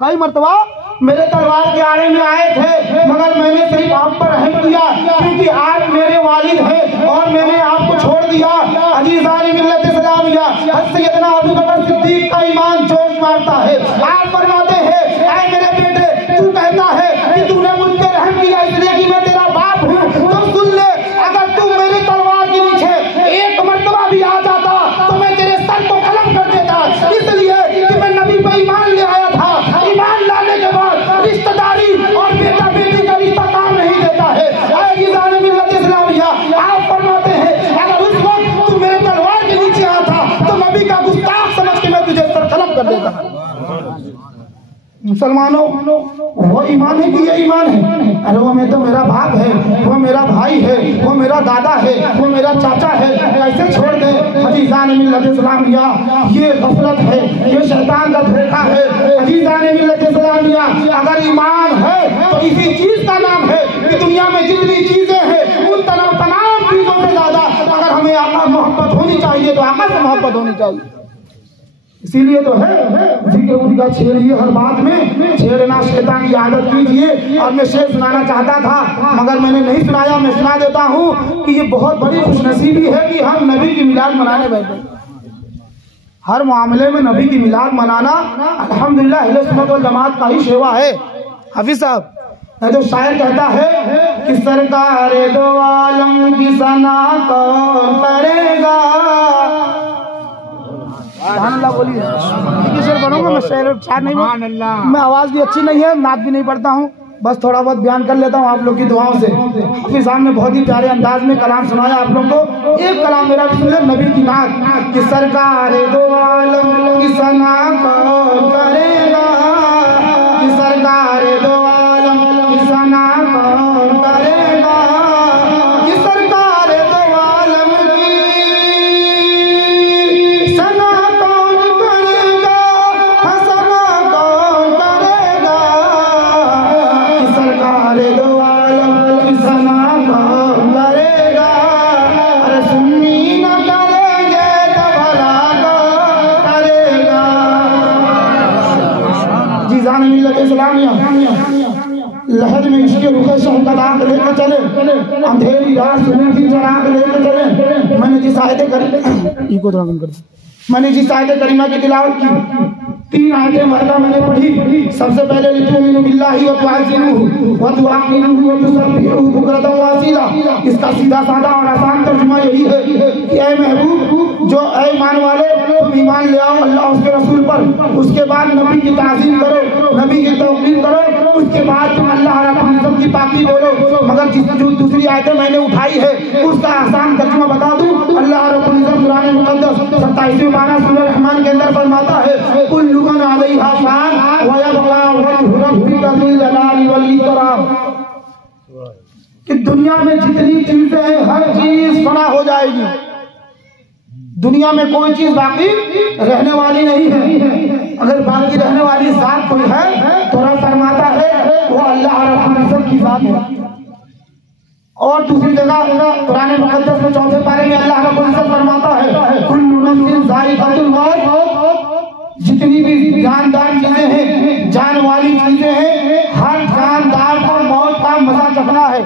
کئی مرتبہ میرے تلوار کے آڑے میں آئے تھے، مگر میں نے صرف آپ پر رحم کیا کیونکہ آپ میرے والد ہیں اور میں نے آپ کو چھوڑ دیا۔ عزیزان ملت اسلامیہ، حضرت سیدنا ابوبکر صدیق کا ایمان جوش مارتا ہے۔ آپ فرماتے ہیں اے میرے بیٹے، تو کہتا ہے کہ تو نے مجھ پہ رحم کیا اس لیے کہ میں تیرا باپ ہوں، تو سن لے اگر تو میری تلوار کے نیچے ایک مرتبہ بھی آ جاتا تو میں تیرے سر کو قلم کر دیتا، اس لیے کہ میں نبی پہ ایمان لے آیا تھا۔ ایمان لانے کے بعد رشتہ داری اور بیٹا بیٹی کا رشتہ کام نہیں دیتا ہے۔ عزیزان ملت اسلامیہ، آپ فرماتے ہیں اگر اس وقت تو میرے تلوار کے نیچے آتا تو نبی کا گستاخ سمجھ کے میں تجھے سر قلم کر دیتا۔ مسلمانوں، وہ ایمان ہے کہ یہ ایمان ہے؟ ارے وہ میں تو میرا باپ ہے، وہ میرا بھائی ہے، وہ میرا دادا ہے، وہ میرا چاچا ہے، کیسے چھوڑ دے؟ عزیزان ملت اسلامیہ، یہ غفلت ہے، یہ شیطان کا دھوکہ ہے۔ عزیزان ملت اسلامیہ، اگر ایمان ہے تو اسی چیز کا نام ہے کہ دنیا میں جتنی چیزیں ہیں ان تمام چیزوں سے زیادہ اگر ہمیں آقا محبت ہونی چاہیے تو آقا سے محبت ہونی چاہیے۔ اسی لیے تو ہے ذکر ان کا چھیڑیے ہر بات میں، چھیڑنا شیطان کی عادت کیجیے۔ اور میں شعر سنانا چاہتا تھا مگر میں نے نہیں سنایا، میں سنا دیتا ہوں کہ یہ بہت بڑی خوش نصیبی ہے کہ ہم نبی کی میلاد منانے بیٹھے۔ ہر معاملے میں نبی کی میلاد منانا الحمدللہ اہل سنت والجماعت کا ہی شیوا ہے۔ حافظ صاحب، جو شاعر کہتا ہے کہ سرکار دو عالم کی ثنا کون کرے گا؟ سبحان اللہ بولیے۔ شعر بنوں گا میں، شعر نہیں بنوں، میں آواز بھی اچھی نہیں ہے، نعت بھی نہیں پڑھتا ہوں، بس تھوڑا بہت بیان کر لیتا ہوں آپ لوگ کی دعاؤں سے۔ حافظ صاحب نے بہت ہی پیارے انداز میں کلام سنایا آپ لوگ کو۔ ایک کلام میرا بھی سن لیں نبی کی نعت کہ سرکار دو عالم کی ثنا کون کرے گا، کہ سرکار دو عالم کی ثنا کون کرے گا، کہ سرکار دو عالم کی ثنا لہج میں عشق رخ شہ طلاق لے کر چلے، اندھیری رات سنتی چراغ لے کر چلے۔ میں نے جس آیت کریمہ کی تلاوت کی، 3 آیتیں مردہ میں نے پڑھی۔ سب سے پہلے لِتُؤْمِنُوا بِاللَّهِ وَتُعَزِّرُوهُ وَتُعَقِّرُوهُ وَتُسَبِّحُوهُ بُكْرَةً وَأَصِيلًا۔ اس کا سیدھا سادہ اور آسان ترجمہ یہی ہے کہ اے محبوب، جو اے ایمان والے، تم ایمان لے آؤ اللہ اس کے رسول پر، اس کے بعد نبی کی تعظیم کرو، نبی کی توقیر کرو، اس کے بعد تم اللہ رب العزت کی پاکی بولو۔ مگر جو دوسری آیتیں میں نے اٹھائی ہے اس کا آسان ترجمہ بتا دوں۔ اللہ رب العزت قرآن مقدس 27 پارہ سورہ رحمان کے اندر فرماتا ہے کل من علیہا فان ویبقى وجہ ربک ذو الجلال والاکرام، کہ دنیا میں جتنی چیزیں ہیں ہر چیز فنا ہو جائے گی، دنیا میں کوئی چیز باقی رہنے والی نہیں ہے۔ اگر باقی رہنے والی ذات کوئی ہے تو رب فرماتا ہے وہ اللہ رب العزت کی ذات ہے۔ اور دوسری جگہ قرآن مقدس میں 4 پارے میں اللہ رب العزت فرماتا ہے کل نفس ذائقۃ الموت، جتنی بھی جاندار چیزیں ہیں، جان والی چیزیں ہیں، ہر جاندار کو موت کا مزہ چکھنا ہے۔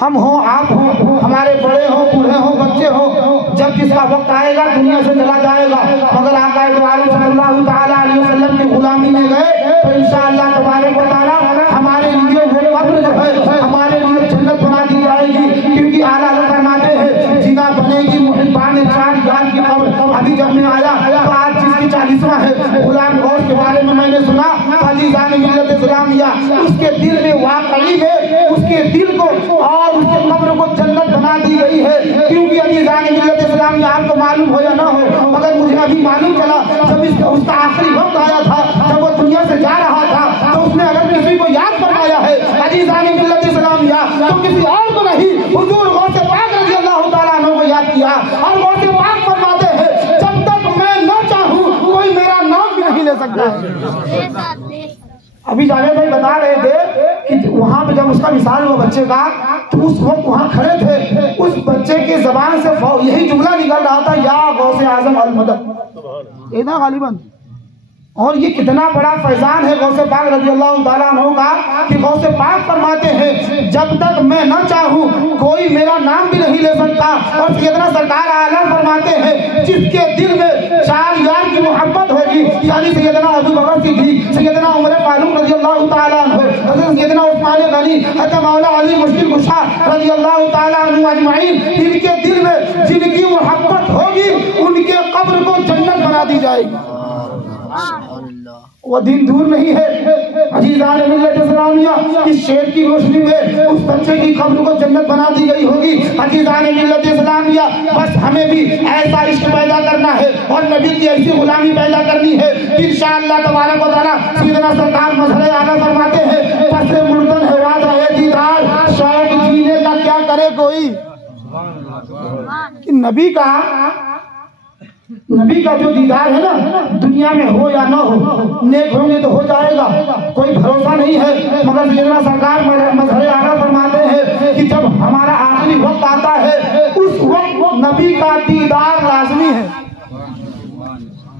ہم ہوں، آپ ہوں، ہمارے بڑے ہوں، بوڑھے ہوں، بچے ہوں، جب جس کا وقت آئے گا دنیا سے چلا جائے گا۔ مگر آقا عالم صلی اللہ تعالیٰ علیہ وسلم کی غلامی میں گئے تو انشاءاللہ تبارک و تعالیٰ ہمارے لیے وہ قبر جو ہے ہمارے لیے جنت بنا دی جائے گی، کیونکہ اعلیٰ حضرت فرماتے ہیں جنا بنے گی محبان چار جان کی قبر۔ ابھی جب میں آیا تو آج جس کی 40واں ہے غلام غوث کے بارے میں نے سنا، عزیزان ملت اسلامیہ، اس کے دل میں واقعی میں اس کے دل کو اور اس کے قبر کو جنت بنا دی گئی ہے۔ کیونکہ عزیزان ملت اسلامیہ آپ کو معلوم ہو یا نہ ہو، مگر مجھے ابھی معلوم چلا جب اس کا آخری وقت آیا تھا، جب وہ دنیا سے جا رہا تھا تو اس نے اگر کسی کو یاد فرمایا ہے عزیزان ملت اسلامیہ تو کسی اور کو نہیں، حضور غوث پاک رضی اللہ تعالیٰ عنہ کو یاد کیا۔ اور غوث پاک فرماتے ہیں جب تک میں نہ چاہوں کوئی میرا نام بھی نہیں لے سکتا۔ ابھی جاوید بھائی بتا رہے تھے کہ وہاں پہ جب اس کا مثال ہوا بچے کا تو اس وقت وہاں کھڑے تھے، اس بچے کی زبان سے یہی جملہ نکل رہا تھا یا غوث اعظم المدد، یہ نا غالباً۔ اور یہ کتنا بڑا فیضان ہے غوث پاک رضی اللہ تعالیٰ عنہ کا کہ غوث پاک فرماتے ہیں جب تک میں نہ چاہوں کوئی میرا نام بھی نہیں لے سکتا۔ اور سیدنا سرکار اعلیٰ فرماتے ہیں جس کے دل میں 4 یار کی محبت ہوگی، یعنی سیدنا ابو بکر صدیق، سیدنا عمر فاروق رضی اللہ تعالیٰ عنہ، حضرت سیدنا عثمان غنی، حضرت مولا علی مشکل کشا رضی اللہ تعالیٰ عنہ اجمعین، ان کے دل میں جن کی محبت ہوگی ان کے قبر کو جنت بنا دی جائے گی۔ وہ دن دور نہیں ہے عزیزان ملت اسلامیہ، اس شیر کی روشنی میں اس بچے کی قبر کو جنت بنا دی گئی ہوگی۔ عزیزان ملت اسلامیہ، بس ہمیں بھی ایسا عشق پیدا کرنا ہے اور نبی کی ایسی غلامی پیدا کرنی ہے کہ انشاءاللہ تبارک و تعالیٰ سیدنا سرکار مظہر اعلیٰ فرماتے ہیں پس مردن ہے وعدہ ہے دیدار، شوق جینے کا کیا کرے کوئی۔ کہ نبی کا جو دیدار ہے نا دنیا میں ہو یا نہ ہو، نیک ہوں گے تو ہو جائے گا، کوئی بھروسہ نہیں ہے۔ مگر سیدنا سرکار مظہر اعلیٰ فرماتے ہیں کہ جب ہمارا آخری وقت آتا ہے اس وقت نبی کا دیدار لازمی ہے،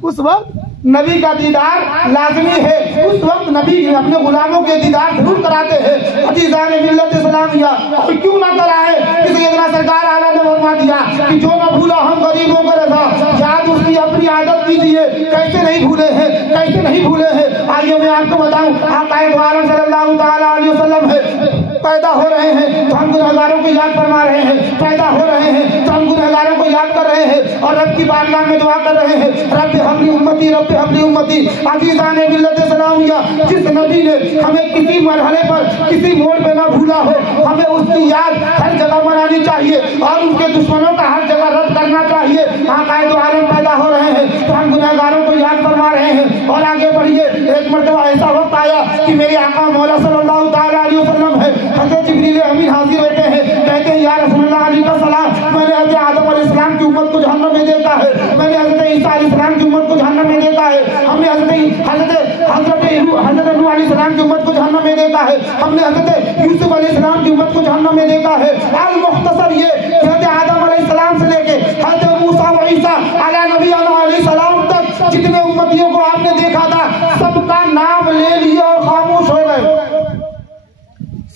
اس وقت نبی کا دیدار لازمی ہے، اس وقت نبی اپنے غلاموں کے دیدار ضرور کراتے ہیں۔ عزیزان ملت اسلامیہ، اور کیوں نہ کرائے کہ سیدنا سرکار اعلیٰ نے فرما دیا کہ جو نہ بھولا ہم غریبوں کو رضا، یاد اس کی اپنی عادت کیجیے، کیسے نہیں بھولے ہیں، کیسے نہیں بھولے ہیں۔ آئیے میں آپ کو بتاؤں، آقا عالم صلی اللہ تعالیٰ علیہ وسلم ہے پیدا ہو رہے ہیں تو ہم گنہگاروں کو یاد فرما رہے ہیں، پیدا ہو رہے ہیں تو ہم گنہگاروں کو یاد کر رہے ہیں اور رب کی بارگاہ میں دعا کر رہے ہیں رب حبلی امتی، رب حبلی امتی۔ عزیزان ملت اسلامیہ، جس نبی نے ہمیں کسی مرحلے پر کسی موڑ پہ نہ بھولا ہو، ہمیں اس کی یاد ہر جگہ منانی چاہیے اور اس کے دشمنوں کا ہر جگہ رد کرنا چاہیے۔ آقا عالم پیدا ہو رہے ہیں تو ہم گنہگاروں کو یاد فرما رہے ہیں۔ اور آگے بڑھیے، ایک مرتبہ ایسا وقت آیا کہ میرے آقا مولا صلی اللہ تعالیٰ علیہ وسلم ہے، حضرت جبریل امین حاضر ہوتے ہیں، کہتے ہیں یا رسول اللہ علیہ السلام، میں نے حضرت آدم علیہ السلام کی امت کو جہنم میں دیکھا ہے، میں نے حضرت عیسیٰ علیہ السلام کی امت کو جہنم میں دیکھا ہے، ہم نے حضرت نوح علیہ السلام کی امت کو جہنم میں دیکھا ہے، ہم نے حضرت یوسف علیہ السلام کی امت کو جہنم میں دیکھا ہے۔ المختصر یہ کہ حضرت آدم علیہ السلام سے لے کے حضرت موسیٰ و عیسیٰ علیہ نبی علیہ السلام تک جتنے امتیوں کو آپ نے دیکھا تھا سب کا نام لے لیا اور خاموش ہو گئے،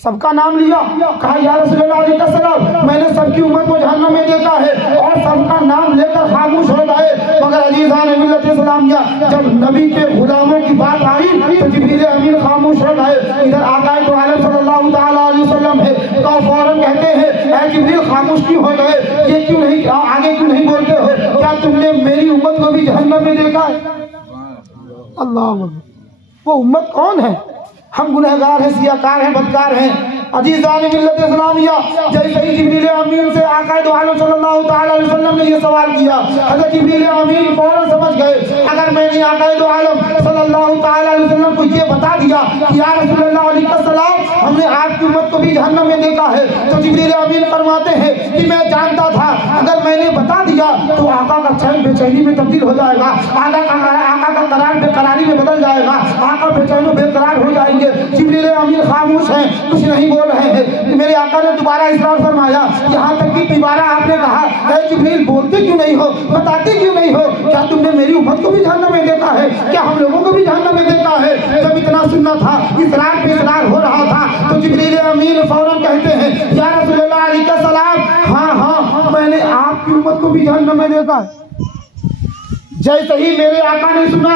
سب کا نام لیا، کہا یا رسول اللہ علیہ السلام میں نے سب کی امت کو جہنم میں دیکھا ہے اور سب کا نام لے کر خاموش ہو گئے۔ مگر عزیزان ملت اسلامیہ، جب نبی کے غلاموں کی بات آئی تو جبریل امین خاموش ہو گئے۔ ادھر آقا عالم صلی اللہ تعالیٰ علیہ وسلم ہے تو فوراً کہتے ہیں اے جبریل خاموش کیوں ہو گئے؟ یہ کیوں نہیں آگے کیوں نہیں بولتے ہو؟ کیا تم نے میری امت کو بھی جہنم میں دیکھا ہے؟ اللہ اکبر۔ وہ امت کون ہے؟ ہم گنہگار ہیں، سیاکار ہیں، بدکار ہیں۔ عزیزان ملت اسلامیہ، جیسے ہی جبریل امین سے آقا دو عالم صلی اللہ تعالی علیہ وسلم نے یہ سوال کیا، حضرت جبریل امین فوراً سمجھ گئے اگر میں نے آقا دو عالم صلی اللہ تعالی علیہ وسلم کو یہ بتا دیا کہ یا رسول اللہ علیہ السلام ہم نے آپ کی امت کو بھی جہنم میں دیکھا ہے، تو جبریل امین فرماتے ہیں کہ میں جانتا تھا اگر میں نے بتا دیا تو آقا کا چین بے چینی میں تبدیل ہو جائے گا، آقا کا قرار بے قراری میں بدل جائے گا، آقا بے چین و بے قرار ہو جائیں گے۔ جبریل امین خاموش ہیں، کچھ نہیں بول رہے ہیں۔ میرے آقا نے دوبارہ اصرار فرمایا، یہاں تک کہ دوبارہ آپ نے کہا اے جبریل بولتے کیوں نہیں ہو، بتاتے کیوں نہیں ہو؟ کیا تم نے میری امت کو بھی جہنم میں دیکھا ہے؟ کیا ہم لوگوں کو بھی جہنم میں دیکھا ہے؟ جب اتنا سننا تھا، اصرار پہ اصرار ہو رہا تھا، تو جبریل امین فوراً کہتے ہیں یا رسول اللہ علیہ السلام ہاں میں نے آپ کی امت کو بھی جہنم میں دیکھا ہے۔ جیسے ہی میرے آقا نے سنا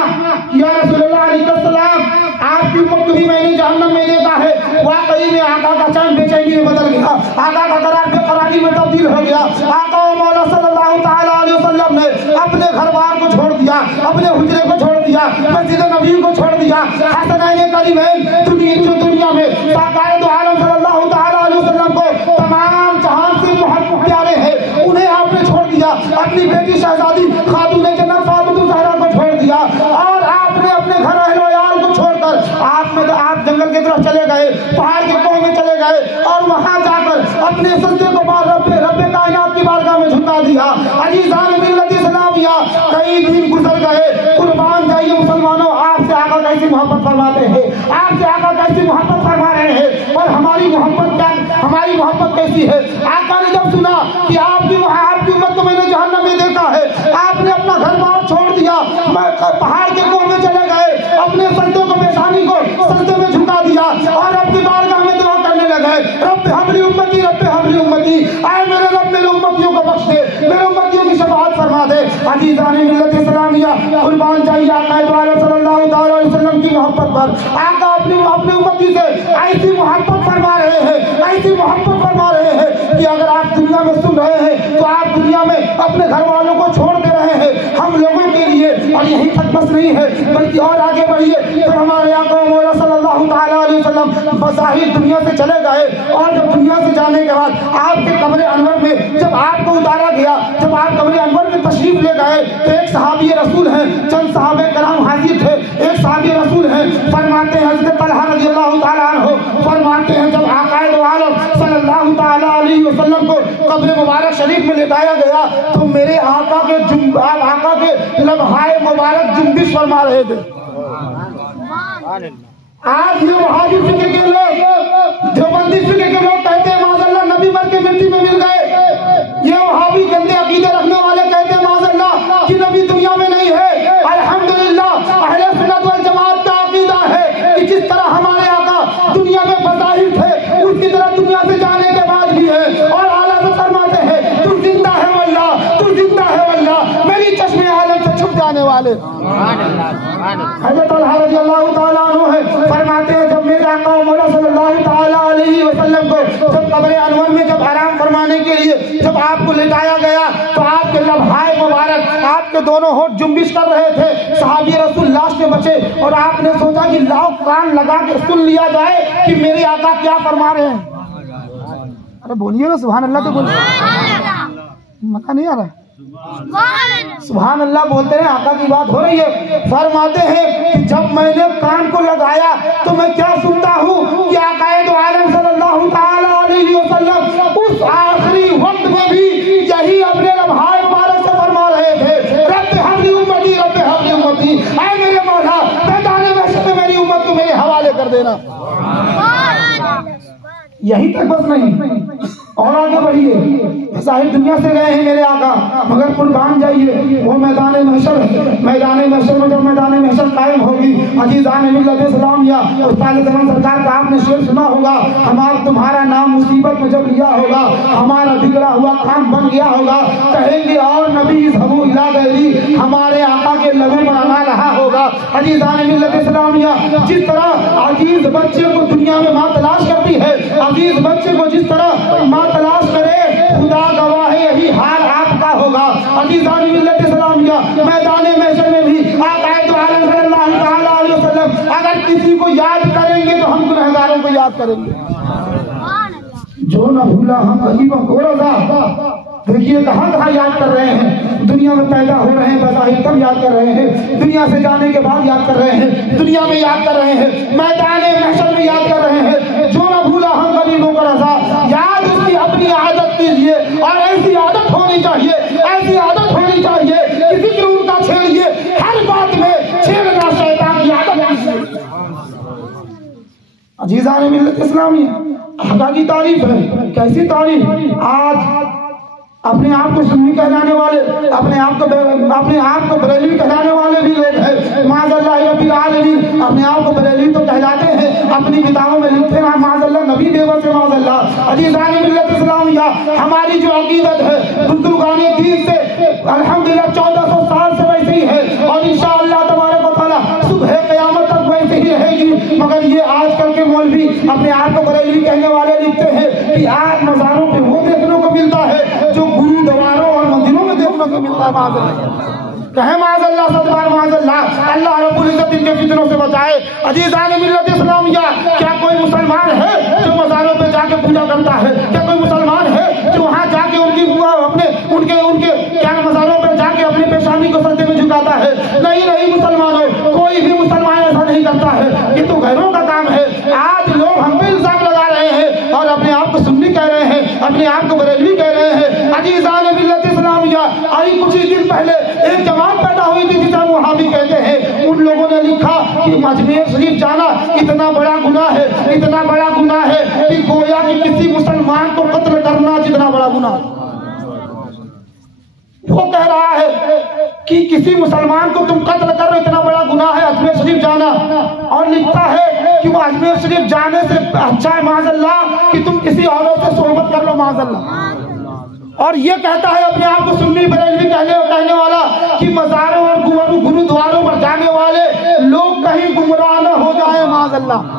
یا رسول اللہ علیہ السلام آپ کی امت کو بھی میں نے جہنم میں دیکھا ہے، واقعی میں آقا کا چین بے چینی میں بدل گیا، آقا کا قرار بے قراری میں تبدیل ہو گیا۔ آقا و مولا صلی اللہ تعالی علیہ وسلم نے اپنے گھر بار کو چھوڑ دیا، اپنے حجرے کو چھوڑ دیا، مسجد نبی کو چھوڑ دیا، حسنین کریمین دنیا میں آقا دو عالم صلی اللہ تعالی علیہ وسلم کو تمام جہان سے محبت پیارے ہیں، انہیں آپ نے چھوڑ دیا، اپنی بیٹی شہزادی خاتون جنت فاطمہ الزہرا کو چھوڑ دیا، اور آپ نے اپنے گھر اہل و عیال کو چھوڑ کر آپ جنگل کی طرف چلے گئے، پہاڑ کے کوہ میں چلے گئے، اور وہاں جا کر اپنے سجدے کو رب کائنات کی بارگاہ میں جھکا دیا۔ عزیزان ملت اسلامیہ، کئی دن گزر گئے، قربان جائیے مسلمانوں، آپ سے آقا کیسی محبت فرماتے ہیں، آپ سے آقا کیسی محبت فرما رہے ہیں، اور ہماری محبت کیسی ہے؟ آقا نے جب سنا کہ آپ کی امت کو میں نے جہنم میں دیکھا ہے، آپ نے اپنا گھر بار چھوڑ دیا، پہاڑ کے کوہ میں چلے گئے، اپنے سجدے کو پیشانی کو سجدے میں جھکا دیا، اور رب کی بارگاہ میں دعا کرنے لگے، رب حبلی امتی، رب حبلی امتی، اے میرے رب میرے امتیوں کو بخش دے، میرے امتیوں کی شفاعت فرما دے۔ عزیزان ملت اسلامیہ، قربان جائیے آقا دو عالم صلی اللہ تعالی علیہ وسلم کی محبت پر، آقا اپنی امتی سے ایسی محبت فرما رہے ہیں، ایسی محبت فرما رہے ہیں کہ اگر آپ دنیا میں سن رہے ہیں تو آپ دنیا میں اپنے گھر والوں کو چھوڑ دے رہے ہیں ہم لوگوں کے لیے، اور یہی تک بس نہیں ہے بلکہ اور آگے بڑھیے تو ہمارے آقا مولا صلی اللہ تعالی علیہ وسلم بظاہر دنیا سے چلے گئے، اور جب دنیا سے جانے کے بعد آپ کے قبر انور میں جب آپ کو اتارا گیا، جب آپ قبر انور میں تشریف لے گئے تو ایک صحابی رسول ہیں، چند صحابہ کرام حاضر تھے، ایک صحابی رسول ہیں، فرماتے ہیں حضرت طلحہ رضی اللہ تعالیٰ عنہ فرماتے ہیں جب آقا دو عالم صلی اللہ تعالی علیہ وسلم کو قبر مبارک شریف میں لٹایا گیا تو میرے آقا کے لمحائے مبارک جنبش فرما رہے تھے۔ آج یہ وہابی فکر کے لوگ، دیوبندی فکر کے لوگ کہتے ہیں معاذ اللہ نبی مر کے مٹی میں مل گئے، یہ وہابی گندے عقیدے رکھنے والے کہتے ہیں معاذ اللہ کہ نبی دنیا میں نہیں ہے۔ الحمدللہ اہل سنت والجماعت کا عقیدہ ہے کہ جس طرح ہمارے آقا دنیا میں بظاہر تھے اس کی طرح دنیا سے جانے کے بعد بھی ہے، اور اعلیٰ سے فرماتے ہیں تو زندہ ہے واللہ، تو زندہ ہے واللہ، میری چشم عالم سے چھپ جانے والے۔ حضرت طلحہ رضی اللہ تعالیٰ عنہ ہے فرماتے ہیں جب میرے آقا مولا صلی اللہ تعالیٰ علیہ وسلم کو جب قبر انور میں جب آرام فرمانے کے لیے جب آپ کو لٹایا گیا تو آپ کے لمحائے مبارک، آپ کے دونوں ہونٹ جنبش کر رہے تھے، صحابی رسول لاش سے بچے، اور آپ نے سوچا کہ لاؤ کان لگا کے سن لیا جائے کہ میرے آقا کیا فرما رہے ہیں۔ ارے بولیے نا سبحان اللہ، تو بولیے، مزہ نہیں آ رہا ہے؟ سبحان اللہ بولتے ہیں، آقا کی بات ہو رہی ہے۔ فرماتے ہیں کہ جب میں نے کان کو لگایا تو میں کیا سنتا ہوں کہ آقا دو عالم صلی اللہ تعالی علیہ وسلم اس آخری وقت میں بھی یہی اپنے لمحائے مبارک سے فرما رہے تھے، رب حبلی امتی، رب حبلی امتی، اے میرے مولا میدان محشر میں میری امت کو میرے حوالے کر دینا۔ یہی تک بس نہیں، اور آگے بڑھیے، ظاہر دنیا سے گئے ہیں میرے آقا، مگر قربان جائیے وہ میدان محشر ہے، میدان محشر میں جب میدان محشر قائم ہوگی، عزیزان ملت اسلامیہ، استاد کرم سرکار کا آپ نے شعر سنا ہوگا، ہمارا تمہارا نام مصیبت میں جب لیا ہوگا، ہمارا بگڑا ہوا کام بن گیا ہوگا، کہیں گے اور نبی اذهبوا الی غیری، ہمارے آقا کے لبوں پر آنا رہا ہوگا۔ عزیزان ملت اسلامیہ، جس طرح عزیز بچے کو دنیا میں ماں تلاش کرتی ہے، عزیز بچے کو جس طرح ماں تلاش کرے عزیزان ملت اسلامیہ میدان محشر میں بھی آقا دو عالم صلی اللہ تعالیٰ علیہ وسلم اگر کسی کو یاد کریں گے تو ہم گنہگاروں کو یاد کریں گے. جو نہ بھولا ہم غریبوں کو رضا. دیکھیے کہاں کہاں یاد کر رہے ہیں. دنیا میں پیدا ہو رہے ہیں بظاہر تب یاد کر رہے ہیں, دنیا سے جانے کے بعد یاد کر رہے ہیں, دنیا میں یاد کر رہے ہیں, میدان محشر میں یاد کر رہے ہیں. جو نہ بھولا ہم غریبوں کا رضا. یاد اس کی اپنی عادت کیجیے, اور ایسی عادت ہونی چاہیے, ایسی عادت ہونی چاہیے کسی کی روح کا چھیڑیے, ہر بات میں چھیڑنا شیطان کی عادت کیجیے. عزیزان ملت اسلامی حقا کی تعریف ہے. کیسی تعریف؟ آج اپنے آپ کو سنی کہلانے والے, اپنے آپ کو بریلوی کہلانے والے بھی لوگ ہیں. معاذ اللہ رب العالمین, اپنے آپ کو بریلوی تو کہلاتے ہیں, اپنی کتابوں میں لکھتے ہیں معاذ اللہ نبی دیوا سے معاذ اللہ. عزیزان ملت اسلامیہ ہماری جو عقیدت ہے بزرگان دین سے الحمدللہ 1400 سال سے ویسے ہی ہے, اور انشاءاللہ تبارک و تعالیٰ صبح قیامت تک ویسے ہی رہے گی. مگر یہ آج کل کے مولوی اپنے آپ کو بریلوی کہنے والے لکھتے ہیں کہ آج مزاروں پہ وہ دیکھنے کو ملتا ہے جو گرو دواروں اور مندروں میں دیکھنے کو ملتا ہے. معاذ اللہ کہیں معاذ اللہ, صدبار معاذ اللہ. اللہ رب العزت ان کے فتنوں سے بچائے. عزیزان ملت اسلامیہ کیا کوئی مسلمان ہے جو مزاروں پہ جا کے پوجا کرتا ہے؟ کیا کوئی مسلمان ہے جو وہاں جا کے ان کے کیا مزاروں پہ جا کے اپنی پیشانی کو سجدے میں جھکاتا ہے؟ نہیں مسلمانوں, کوئی بھی مسلمان ایسا نہیں کرتا ہے. یہ تو غیروں کا کام ہے. آج لوگ ہم پہ الزام لگا رہے ہیں اور اپنے آپ کو سنی کہہ رہے ہیں, اپنے آپ کو بریلوی کہہ رہے ہیں. عزیزان ملت اسلامیہ ابھی کچھ ہی دن پہلے ایک جماعت پیدا ہوئی تھی جسے وہابی کہتے ہیں. ان لوگوں نے لکھا کہ اجمیر شریف جانا اتنا بڑا گناہ ہے, اتنا بڑا گناہ ہے کہ گویا کہ کسی مسلمان کو قتل کرنا جتنا بڑا گناہ. وہ کہہ رہا ہے کہ کسی مسلمان کو تم قتل کر رہے, اتنا بڑا گناہ ہے اجمیر شریف جانا. اور لکھتا ہے کہ وہ اجمیر شریف جانے سے اچھا ہے معاذ اللہ کہ تم کسی عورت سے صحبت کر لو معاذ اللہ. اور یہ کہتا ہے اپنے آپ کو سنی بریلوی کہنے والا کہ مزاروں اور گرودواروں پر جانے والے لوگ کہیں گمراہ نہ ہو جائیں معاذ اللہ.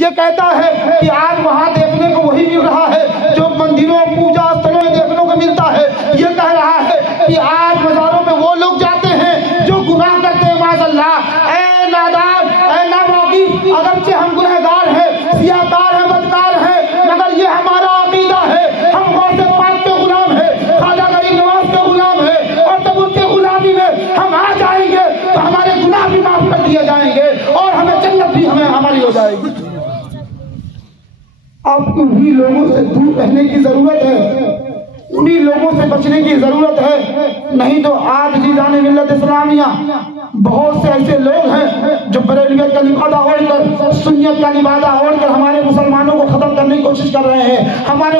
یہ کہتا ہے کہ آج وہاں دیکھنے کو وہی مل رہا ہے جو مندروں پوجا استھلوں میں دیکھنے کو ملتا ہے. یہ کہہ رہا ہے کہ آج مزاروں میں وہ لوگ جاتے ہیں جو گناہ کرتے ہیں معاذ اللہ. اے نادان, اے ناواقف, اگرچہ ہم گنہگار ہیں, سیاہکار ہیں, بدکار ہیں, مگر یہ ہمارا عقیدہ ہے. ہم غوث پاک کے غلام ہیں, خواجہ غریب نواز کے غلام ہیں, اور جب ان کے غلامی میں ہم آ جائیں گے تو ہمارے گناہ بھی معاف کر دیے جائیں گے اور ہمیں جنت بھی ہماری ہو جائے گی. اب انہی لوگوں سے دور رہنے کی ضرورت ہے, انہی لوگوں سے بچنے کی ضرورت ہے. نہیں تو آج عزیزان ملت اسلامیہ بہت سے ایسے لوگ ہیں جو بریلویت کا لبادہ اوڑھ کر, سنیت کا لبادہ اوڑھ کر ہمارے مسلمانوں کو ختم کرنے کی کوشش کر رہے ہیں, ہمارے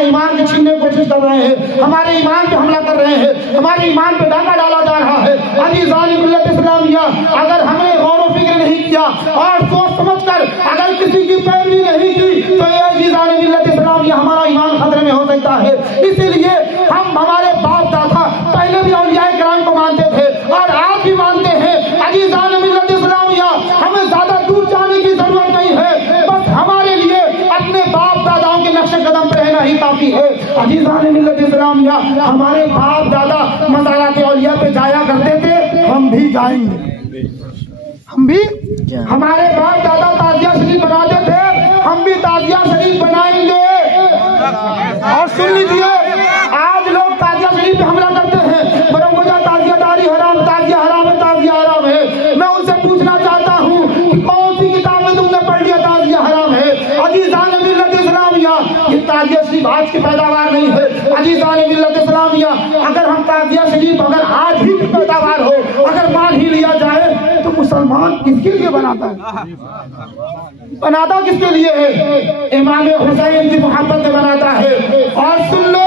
ایمان کو چھیننے کی کوشش کر رہے ہیں, ہمارے ایمان پہ حملہ کر رہے ہیں, ہمارے ایمان پہ ڈاکہ ڈالا جا رہا ہے. عزیزان ملت اسلامیہ اگر ہم نے غور و فکر نہیں کیا اور سوچ سمجھ کر اگر کسی کی پیروی نہیں کی تو یہ عزیزان ملت اسلامیہ ہمارا ایمان خطرے میں ہو سکتا ہے. اسی لیے ہم ہمارے باپ دادا پہلے بھی اولیاء کرام کو مانتے تھے اور آج بھی مانتے ہیں. عزیزان ملت اسلامیہ ہمیں زیادہ دور جانے کی ضرورت نہیں ہے, بس ہمارے لیے اپنے باپ داداؤں کے نقش قدم پہ رہنا ہی کافی ہے. عزیزان ملت اسلامیہ ہمارے باپ دادا مزارات اولیاء پہ جایا کرتے تھے, ہم بھی جائیں گے. ہم بھی, ہمارے باپ دادا تعزیہ شریف بناتے تھے, ہم بھی تعزیہ شریف بنائیں گے. اور سن لیجیے, آج لوگ تعزیہ شریف پہ حملہ کرتے ہیں, برم وجہ تعزیہ داری حرام, تعزیہ حرام ہے, تعزیہ حرام ہے. میں ان سے پوچھنا چاہتا ہوں کہ کون سی کتاب میں تم نے پڑھ لیا تعزیہ حرام ہے؟ عزیزان ملت اسلامیہ یہ تعزیہ شریف آج کی پیداوار نہیں ہے. عزیزان ملت اسلامیہ اگر ہم تعزیہ شریف اگر آج ہی کی پیداوار ہو, اگر مان ہی لیا جائے تو مسلمان کس کے لیے بناتا ہے؟ بناتا کس کے لیے ہے؟ امام حسین کی محبت میں بناتا ہے. اور سن لو,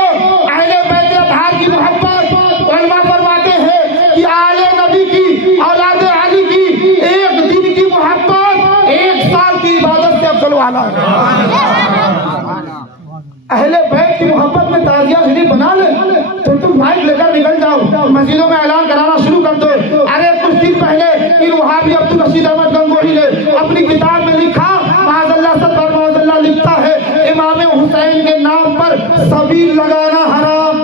اہل بیت اطہار کی محبت, علماء فرماتے ہیں کہ آل نبی کی, اولاد علی کی ایک دن کی محبت 1 سال کی عبادت سے افضل والا ہے. اہل بیت کی محبت میں تعزیہ شریف بنا لے تو تم مائک لے کر نکل جاؤ, مسجدوں میں اعلان کرانا شروع کر دو. ارے کچھ دن پہلے ان وہابی عبدالرشید احمد گنگوہی نے اپنی کتاب میں لکھا, معاذ اللہ ستر معاذ اللہ لکھتا ہے امام حسین کے نام پر سبیل لگانا حرام,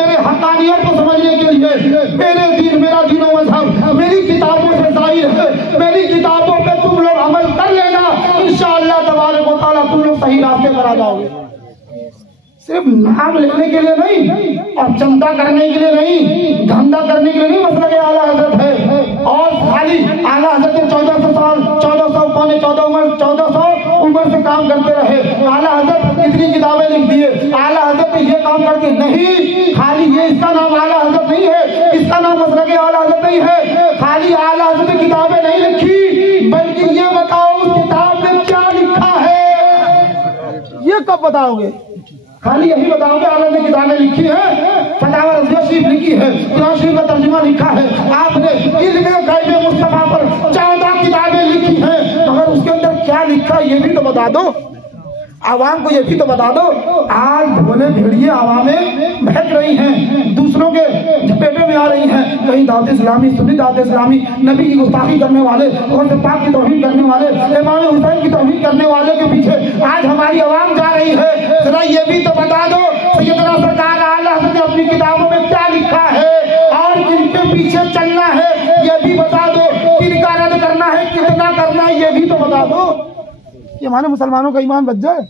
میرے حقانیت کو سمجھنے کے لیے میرے دین، میرا دین و مذہب میری کتابوں سے ظاہر ہے، میری کتابوں پہ تم لوگ عمل کر لینا، انشاءاللہ تبارک و تعالیٰ تم لوگ صحیح راستے پر آ جاؤ گے۔ صرف نام لینے کے لیے نہیں اور چندہ کرنے کے لیے نہیں، دھندا کرنے کے لیے نہیں مسئلہ یہ اعلیٰ حضرت ہے، اور خالی اعلیٰ حضرت نے 1400 سال 1400 عمر سے کام کرتے رہے، اعلیٰ حضرت اتنی کتابیں لکھ دیے، اعلیٰ حضرت نے یہ کام کر کے نہیں، خالی یہ اس کا نام اعلیٰ حضرت نہیں ہے، اس کا نام مسلک اعلیٰ حضرت نہیں ہے، خالی اعلیٰ حضرت نے کتابیں نہیں لکھی، بلکہ یہ بتاؤ اس کتاب میں کیا لکھا ہے، یہ کب بتاؤ گے؟ خالی یہی بتاؤ کہ اعلیٰ نے کتابیں لکھی ہیں، فتاوی رضویہ شریف لکھی ہے، قرآن شریف کا ترجمہ لکھا ہے، آپ نے علم غیب مصطفیٰ پر 14 کتابیں لکھی ہیں، مگر اس کے اندر کیا لکھا یہ بھی تو بتا دو، عوام کو یہ بھی تو بتا دو۔ آج بھولے بھیڑیے عوامیں بہک رہی ہیں، دوسروں کے جھپیٹے میں آ رہی ہیں، کہیں دعوت اسلامی، سنی دعوت اسلامی، نبی کی گستاخی کرنے والے، غوث پاک کی توہین کرنے والے، امام حسین کی توہین کرنے والے کے پیچھے آج ہماری عوام جا رہی ہے۔ ذرا یہ بھی تو بتا دو سیدنا سرکار اعلیٰ حضرت نے اپنی کتابوں میں کیا لکھا ہے اور کن کے پیچھے چلنا ہے یہ بھی بتا دو، کن کا رد کرنا ہے، کتنا کرنا ہے یہ بھی تو بتا دو، یہ ہمارے مسلمانوں کا ایمان بچ جائے۔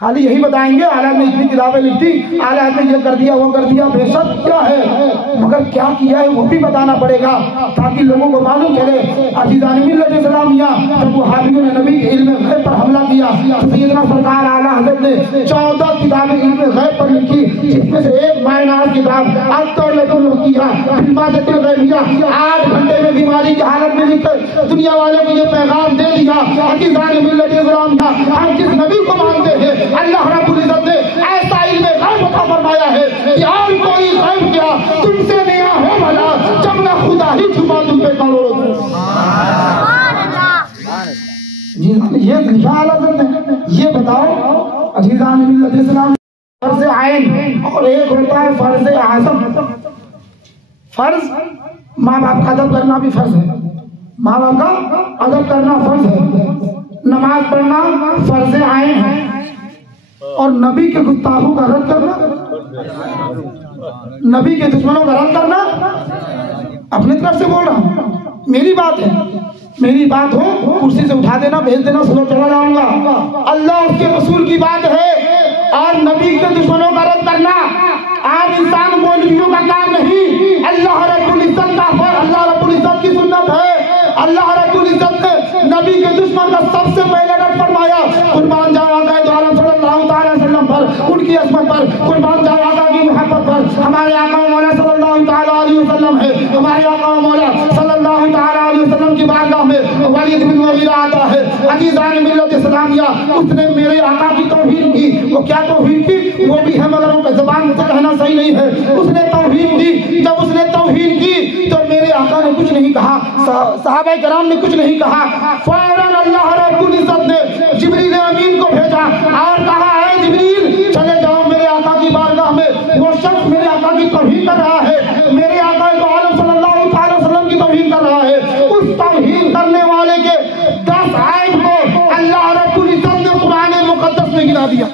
خالی یہی بتائیں گے اعلیٰ نے اتنی کتابیں لکھی، اعلیٰ نے یہ کر دیا وہ کر دیا، بے شک کیا ہے مگر کیا کیا ہے وہ بھی بتانا پڑے گا تاکہ لوگوں کو معلوم چلے۔ عزیزان ملت اسلامیہ، جب وہابیوں نے نبی کے علم غیب پر حملہ کیا، سیدنا سرکار اعلیٰ حضرت نے 14 کتابیں علم غیب پر لکھی، جس میں سے ایک مائناز کتاب التوریۃ الحقیہ بالمادۃ الغیبیہ 8 گھنٹے میں بیماری کی حالت میں لکھ کر دنیا والوں کو یہ پیغام دے دیا۔ عزیزان ملت اسلامیہ، ہم جس نبی کو مانتے ہیں اللہ رب العزت نے ایسا علم غیب عطا فرمایا ہے کہ اور کوئی غیب کیا تم سے نیا ہو بھلا، جب میں خدا ہی چھپا تم پہ کروڑوں۔ یہ لکھا اعلیٰ حضرت نے، یہ بتاؤ عزیزان ملت اسلام، فرض عین اور ایک ہوتا ہے فرض اعظم۔ فرض ماں باپ کا ادب کرنا بھی فرض ہے، ماں باپ کا ادب کرنا فرض ہے، نماز پڑھنا فرض عین ہے، اور نبی کے گستاخوں کا رد کرنا، نبی کے دشمنوں کا رد کرنا، اپنی طرف سے بول رہا ہوں، میری بات ہے، میری بات ہو کرسی سے اٹھا دینا بھیج دینا صبح چلا جاؤں گا، اللہ اس کے رسول کی بات ہے، اور نبی کے دشمنوں کا رد کرنا آج انسان مولویوں کا کام نہیں، اللہ رب العزت کا فرمان، اللہ رب العزت کی سنت ہے۔ اللہ رب العزت نے نبی کے دشمن کا سب سے پہلے رد فرمایا، قربان جاؤ آقا دو عالم صلی اللہ تعالی وسلم پر، ان کی عظمت پر، قربان جاؤ آقا کی محبت پر۔ ہمارے آقا و مولا صلی اللہ تعالی علیہ وسلم ہے، ہمارے آقا و مولا صلی اللہ تعالی علیہ وسلم کی بارگاہ میں ولید بن مغیرہ آتا ہے، عزیزان ملت اسلامیہ، اس نے میرے آقا کی توہین کی، وہ کیا توہین کی وہ بھی ہے مگر ان کا زبان سے کہنا صحیح نہیں ہے، اس نے توہین کی، جب اس نے توہین کی تو میرے آقا نے کچھ نہیں کہا، صحابہ کرام نے کچھ نہیں کہا، فوراً اللہ رب العزت نے جبریل امین کو بھیجا اور کہا ہے جبریل چلے جاؤ میرے آقا کی بارگاہ میں، وہ شخص میرے آقا کی توہین کر رہا ہے، میرے آقا تو عالم صلی اللہ تعالی وسلم کی توہین کر رہا ہے، اس توہین کرنے والے کے 10 عیب کو اللہ رب العزت نے قرآن مقدس میں گنا دیا۔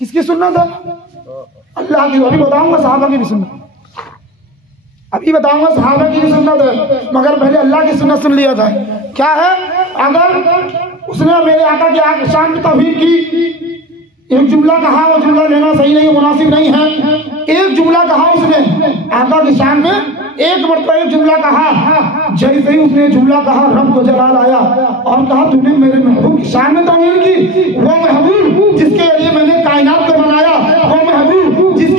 کس کی سنت ہے؟ اللہ کی، ابھی بتاؤں گا صحابہ کی بھی سنت، ابھی بتاؤں گا صحابہ کی بھی سنت ہے، مگر پہلے اللہ کی سنت سن لیا جائے۔ کیا ہے؟ اگر اس نے میرے آقا کی شان کی توہین کی، ایک جملہ کہا، وہ جملہ لینا صحیح نہیں، مناسب نہیں ہے، ایک جملہ کہا اس نے آقا کی شان میں، ایک مرتبہ ایک جملہ کہا، جیسے ہی اس نے جملہ کہا رب کو جلال آیا اور کہا تو نے میرے محبوب کی شان میں توہین کی، وہ محبوب جس کے لیے میں نے کائنات کو بنایا، وہ محبوب جس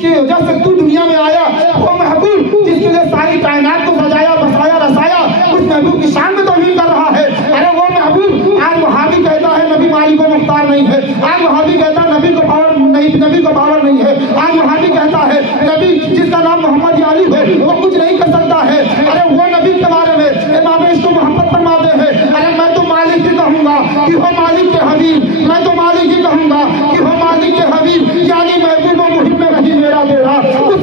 کی وجہ سے تو دنیا میں آیا، وہ محبوب جس کے لیے ساری کائنات کو سجایا بسایا رسایا، اس محبوب کی شان میں توہین کر رہا ہے۔ ارے وہ محبوب، آج وہابی کہتا ہے نبی مالک و مختار نہیں ہے، آج وہابی کہتا ہے نبی کو پاور نہیں ہے، آج وہابی کہتا ہے نبی جس کا نام محمد علی ہے وہ کچھ نہیں کر سکتا ہے۔ ارے وہ نبی کے بارے میں امام اس کو محبت فرماتے ہیں، ارے میں تو مالک ہی کہوں گا کہ ہو مالک کے حبیب، میں تو مالک ہی کہوں گا کہ ہو مالک کے حبیب، یعنی محبوب و محب میں نہیں میرا تیرا، اس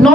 9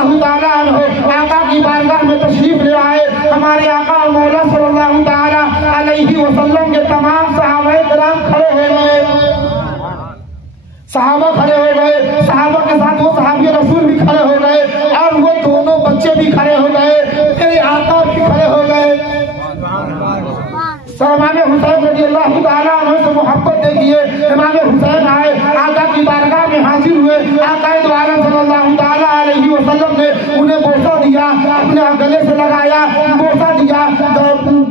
اللہ تعالیٰ عنہ آقا کی بارگاہ میں تشریف لے آئے. ہمارے آقا مولا صلی اللہ تعالیٰ علیہ وسلم کے تمام صحابہ کرام کھڑے ہو گئے. صحابہ کھڑے ہو گئے, صحابہ کے ساتھ وہ صحابی رسول بھی کھڑے ہو گئے, اور وہ دونوں بچے بھی کھڑے ہو گئے, میرے آقا بھی کھڑے ہو گئے. امام حسین رضی اللہ تعالیٰ عنہ سے محبت دیکھیے. امام حسین آئے, آقا کی بارگاہ میں حاضر ہوئے. آقا دو عالم صلی اللہ تعالیٰ علیہ وسلم نے انہیں بوسہ دیا, اپنے گلے سے لگایا, بوسہ دیا,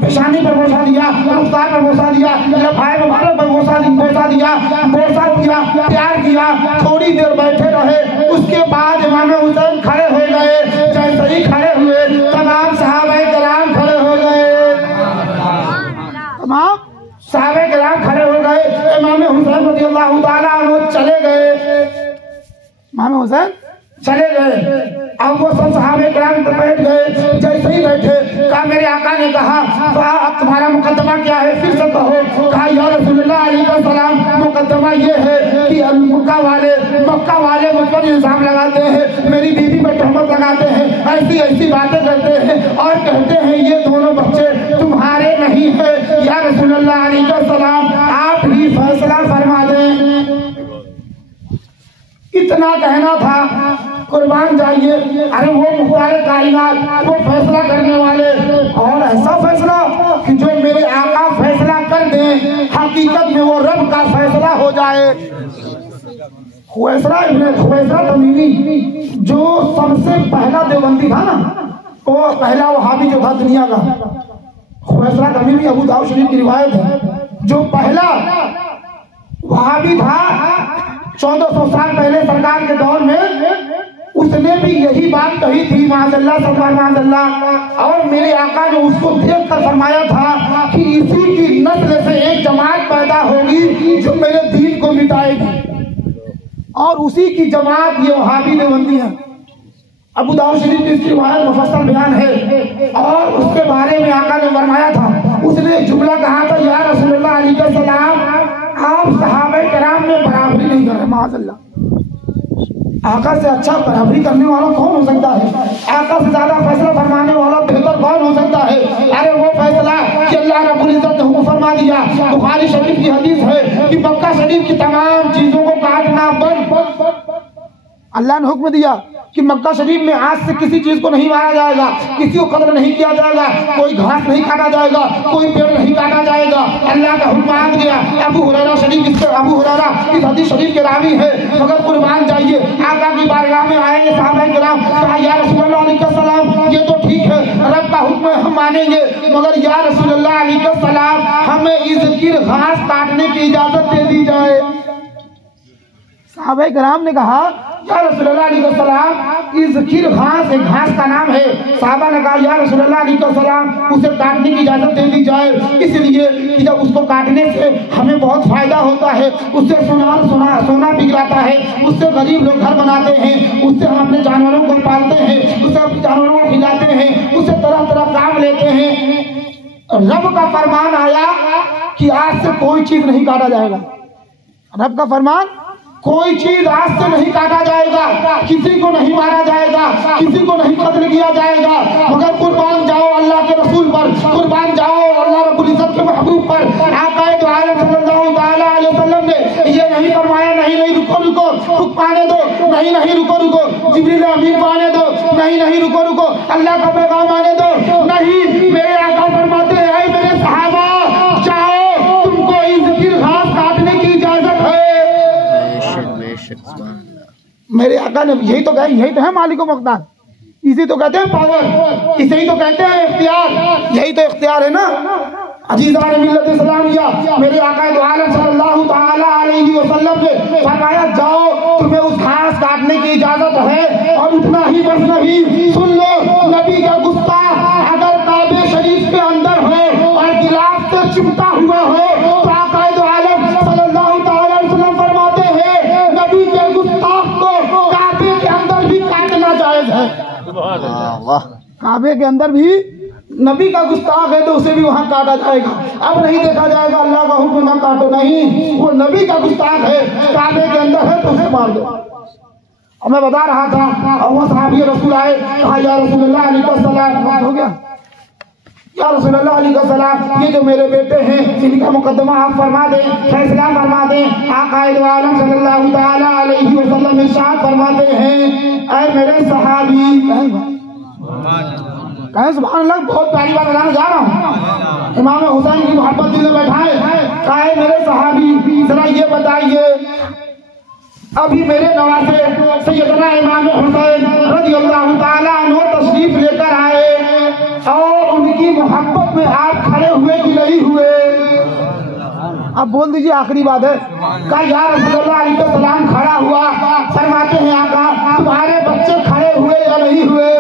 پیشانی پر بوسہ دیا, رخسار پر بوسہ دیا, لبھائے مبارک پر بوسہ دیا, پیار کیا. تھوڑی دیر بیٹھے رہے, اس کے بعد امام حسین کھڑے ہو گئے. جیسے ہی کھڑے ہوئے تمام صحابہ کرام کھڑے ہو گئے. تمام صحابہ کرام کھڑے ہو گئے. امام حسین رضی اللہ تعالیٰ عنہ چلے گئے. امام حسین چلے گئے. اب وہ سب صحابہ کرام بیٹھ گئے. جیسے ہی بیٹھے کہا, میرے آقا نے کہا اب تمہارا مقدمہ کیا ہے, پھر سے کہو. کہا یا رسول اللہ علیہ السلام, مقدمہ یہ ہے کہ مکہ والے مجھ پر الزام لگاتے ہیں, میری بیوی پر تہمت لگاتے ہیں, ایسی باتیں کرتے ہیں, اور کہتے ہیں یہ دونوں بچے تمہارے نہیں ہیں. یا رسول اللہ علیہ السلام, آپ ہی فیصلہ فرما دیں. اتنا کہنا تھا, قربان جائیے. ارے وہ مختار کائنات, وہ فیصلہ کرنے والے, اور ایسا فیصلہ کہ جو میرے آقا فیصلہ کر دیں, حقیقت میں وہ رب کا فیصلہ ہو جائے. خویسرہ تمیمی جو سب سے پہلا دیوبندی تھا نا, وہ پہلا وہابی جو تھا دنیا کا, خویسرہ تمیمی, ابو داؤد شریف کی روایت ہے, جو پہلا وہابی تھا 1400 سال پہلے سرکار کے دور میں, اس نے بھی یہی بات کہی تھی, معاذ اللہ سبحان معاذ اللہ. اور میرے آقا نے اس کو دیکھ کر فرمایا تھا کہ اسی کی نسل سے ایک جماعت پیدا ہوگی جو میرے دین کو مٹائے گی, اور اسی کی جماعت یہ وہابی دیوبندی ہے. ابو داؤد شریف کی اس کی روایت مفصل بیان ہے, اور اس کے بارے میں آقا نے فرمایا تھا, اس نے ایک جملہ کہا تھا, یا رسول اللہ علیہ السلام, آپ صحابہ کرام میں برابری نہیں کر رہے. معاذ اللہ, آقا سے اچھا برابری کرنے والا کون ہو سکتا ہے؟ آقا سے زیادہ فیصلہ فرمانے والا بہتر کون ہو سکتا ہے؟ ارے وہ فیصلہ کہ اللہ رب العزت نے حکم فرما دیا. بخاری شریف کی حدیث ہے کہ مکہ شریف کی تمام چیزوں کو کاٹنا بند. اللہ نے حکم دیا کہ مکہ شریف میں آج سے کسی چیز کو نہیں مارا جائے گا, کسی کو قتل نہیں کیا جائے گا, کوئی گھاس نہیں کاٹا جائے گا, کوئی پیڑ نہیں کاٹا جائے گا. اللہ کا حکم آ گیا. ابو ہریرہ اس حدیث شریف کے راوی ہے, مگر قربان جائیے آقا کی بارگاہ میں آئیں گے صحابہ کرام, کہا یا رسول اللہ علیہ السلام, یہ تو ٹھیک ہے رب کا حکم ہے, ہم مانیں گے, مگر یا رسول اللہ علیہ السلام, ہمیں اس گھاس کاٹنے کی اجازت دے دی جائے. صحابہ کرام نے کہا یا رسول اللہ علیہ السلام, اس ذکر گھاس ایک گھاس کا نام ہے. صحابہ نے کہا یا رسول اللہ علیہ السلام, اسے کاٹنے کی اجازت دے دی جائے, اس لیے کہ جب اس کو کاٹنے سے ہمیں بہت فائدہ ہوتا ہے, اس سے سونا پگھلاتا ہے, اس سے غریب لوگ گھر بناتے ہیں, اس سے ہم اپنے جانوروں کو پالتے ہیں, اس سے اپنے جانوروں کو کھلاتے ہیں, اس سے طرح طرح کام لیتے ہیں. رب کا فرمان آیا کہ آج سے کوئی چیز نہیں کاٹا جائے گا. رب کا فرمان, کوئی چیز آج سے نہیں کاٹا جائے گا, کسی کو نہیں مارا جائے گا, کسی کو نہیں قتل کیا جائے گا, مگر قربان جاؤ اللہ کے رسول پر, قربان جاؤ اللہ رب العزت کے محبوب پر. آقا دو عالم صلی اللہ تعالیٰ علیہ وسلم نے یہ نہیں فرمایا نہیں رکو حکم آنے دو, نہیں رکو جبریل امین کو آنے دو, نہیں رکو اللہ کا پیغام آنے دو, نہیں. میرے آقا فرماتے ہیں, اے میرے صحابہ, جاؤ, تم کو اس ذکر گھاس کاٹنے کی اجازت ہے. میرے آقا نے یہی تو کہا, یہی تو ہے مالک و مقدار, اسی تو کہتے ہیں پاور, اسے ہی تو کہتے ہیں اختیار, یہی تو اختیار ہے نا. عزیزان ملت اسلامیہ, میرے آقا دو عالم صلی اللہ تعالیٰ علیہ وسلم نے فرمایا, جاؤ, تمہیں اس گھاس کاٹنے کی اجازت ہے. اور اتنا ہی بس نہیں, سن لو, نبی کا گستاخ اگر کعبہ شریف کے اندر ہو اور گلاف سے چمٹا ہوا ہو, تو آقا دو عالم صلی اللہ تعالیٰ علیہ وسلم فرماتے ہیں, نبی کے گستاخ کو کعبے کے اندر بھی کاٹنا جائز ہے. کعبے کے اندر بھی نبی کا گستاخ ہے تو اسے بھی وہاں کاٹا جائے گا. اب نہیں دیکھا جائے گا اللہ کا حکم نہ کاٹو, نہیں, وہ نبی کا گستاخ ہے, کعبے کے اندر ہے تو اسے مار دو. اور میں بتا رہا تھا اور وہ صحابی رسول آئے کہا یا رسول اللہ علیہ السلام ہو گیا یا رسول اللہ علیہ السلام یہ جو میرے بیٹے ہیں ان کا مقدمہ آپ فرما دیں فیصلہ فرما دیں آقا عالم صلی اللہ تعالی علیہ وسلم ارشاد فرماتے ہیں اے میرے صحابی کہیں سبحان اللہ بہت پیاری بات بتانا جا رہا ہوں امام حسین کی محبت دل میں بیٹھائے کہے میرے صحابی ذرا یہ بتائیے ابھی میرے نواسے سیدنا امام حسین رضی اللہ تعالیٰ عنہ تشریف لے کر آئے اور ان کی محبت میں آپ کھڑے ہوئے کہ نہیں ہوئے اب بول دیجئے آخری بات ہے کہ یا رسول اللہ علیہ السلام کھڑا ہوا فرماتے ہیں آقا تمہارے بچے کھڑے ہوئے یا نہیں ہوئے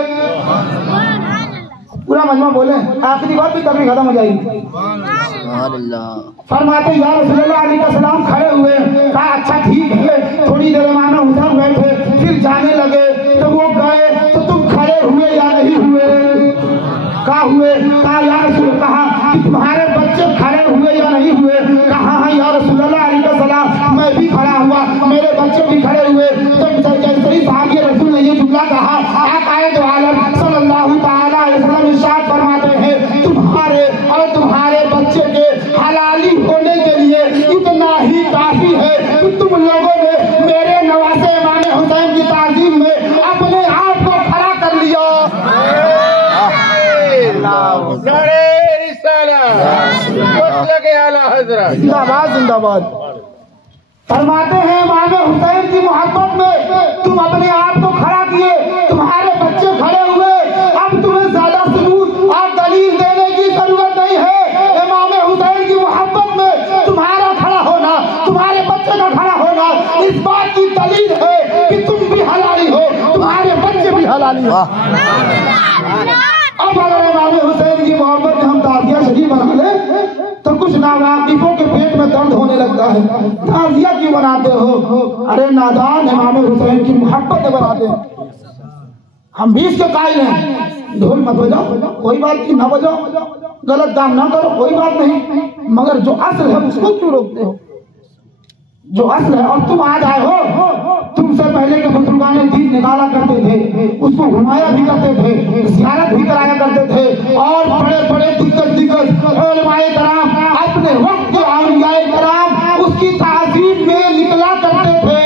پورا مجمع بولیں آخری بات بھی تقریر ختم ہو جائے گی فرماتے یا رسول اللہ علیہ السلام کھڑے ہوئے کہا اچھا ٹھیک ہے تھوڑی دیر امام حسین بیٹھے پھر جانے لگے تو وہ گئے تو تم کھڑے ہوئے یا نہیں ہوئے کہا ہوئے کہا یا رسول کہا کہ تمہارے بچے کھڑے ہوئے یا نہیں ہوئے کہا ہاں یا رسول اللہ علیہ السلام میں بھی کھڑا ہوا میرے بچے بھی کھڑے ہوئے جب جیسے صحابی رسول نے یہ جملہ کہا آقا دو عالم صلی اللہ تعالی علیہ وسلم ارشاد فرماتے ہیں تمہارے اور تمہارے بچے کے حلالی ہونے کے لیے اتنا ہی کافی ہے کہ تم لوگوں نے میرے نواسے امام حسین کی تعظیم میں اپنے آپ کو کھڑا کر لیا زندہ باد زندہ باد فرماتے ہیں امام حسین کی محبت میں تم اپنے آپ کو کھڑا کیے تمہارے بچے کھڑے ہوئے اب تمہیں زیادہ ثبوت اور دلیل دینے کی ضرورت نہیں ہے امام حسین کی محبت میں تمہارا کھڑا ہونا تمہارے بچے کا کھڑا ہونا اس بات کی دلیل ہے کہ تم بھی حلالی ہو تمہارے بچے بھی حلالی ہو اب اگر امام حسین کی محبت میں ہم تعزیہ شریف بنا لیں تو کچھ ناواقفوں کے پیٹ میں درد ہونے لگتا ہے تعزیہ کیوں بناتے ہو ارے نادان امام حسین کی محبت بناتے ہیں ہم بھی اس کے قائل ہیں ڈھول مت بجاؤ کوئی بات نہیں نہ بجاؤ غلط کام نہ کرو کوئی بات نہیں مگر جو اصل ہے اس کو کیوں روکتے ہو جو اصل ہے اور تم آج آئے ہو تم سے پہلے کے بزرگان دین نکالا کرتے تھے اس کو گھمایا بھی کرتے تھے زیارت بھی کرایا کرتے تھے اور بڑے بڑے دگز علماء کرام اپنے وقت کے اولیاء کرام اس کی تعظیم میں نکلا کرتے تھے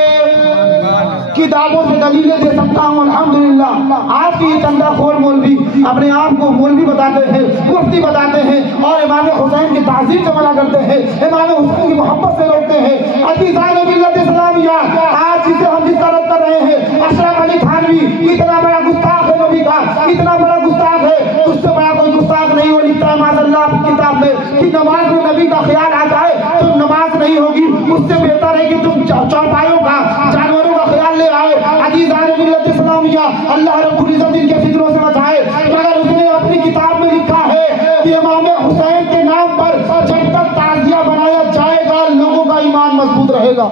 کتابوں سے دلیلیں دے سکتا ہوں الحمدللہ آپ کی چندہ خور مولوی اپنے آپ کو مولوی بتاتے ہیں مفتی بتاتے ہیں اور امام حسین کی تعظیم سے منع کرتے ہیں امام حسین کی محبت سے روکتے ہیں عزیزان ملت اسلامیہ آج جسے ہم جس طرح کر رہے ہیں اشرف علی تھانوی اتنا بڑا گستاخ ہے نبی کا اتنا بڑا گستاخ ہے اس سے بڑا کوئی گستاخ نہیں وہ لکھتا ہے معاذ اللہ کتاب میں کہ نماز میں نبی کا خیال آ جائے تو نماز نہیں ہوگی اس سے بہتر ہے کہ تم چوپایوں کا جانوروں کا خیال لے آئے عزیزان ملت اسلامیہ اللہ رب العزت ان کے فکروں سے بچائے مگر اس نے اپنی کتاب میں لکھا ہے کہ امام حسین کے نام پر جب تک تعزیہ بنایا جائے گا لوگوں کا ایمان مضبوط رہے گا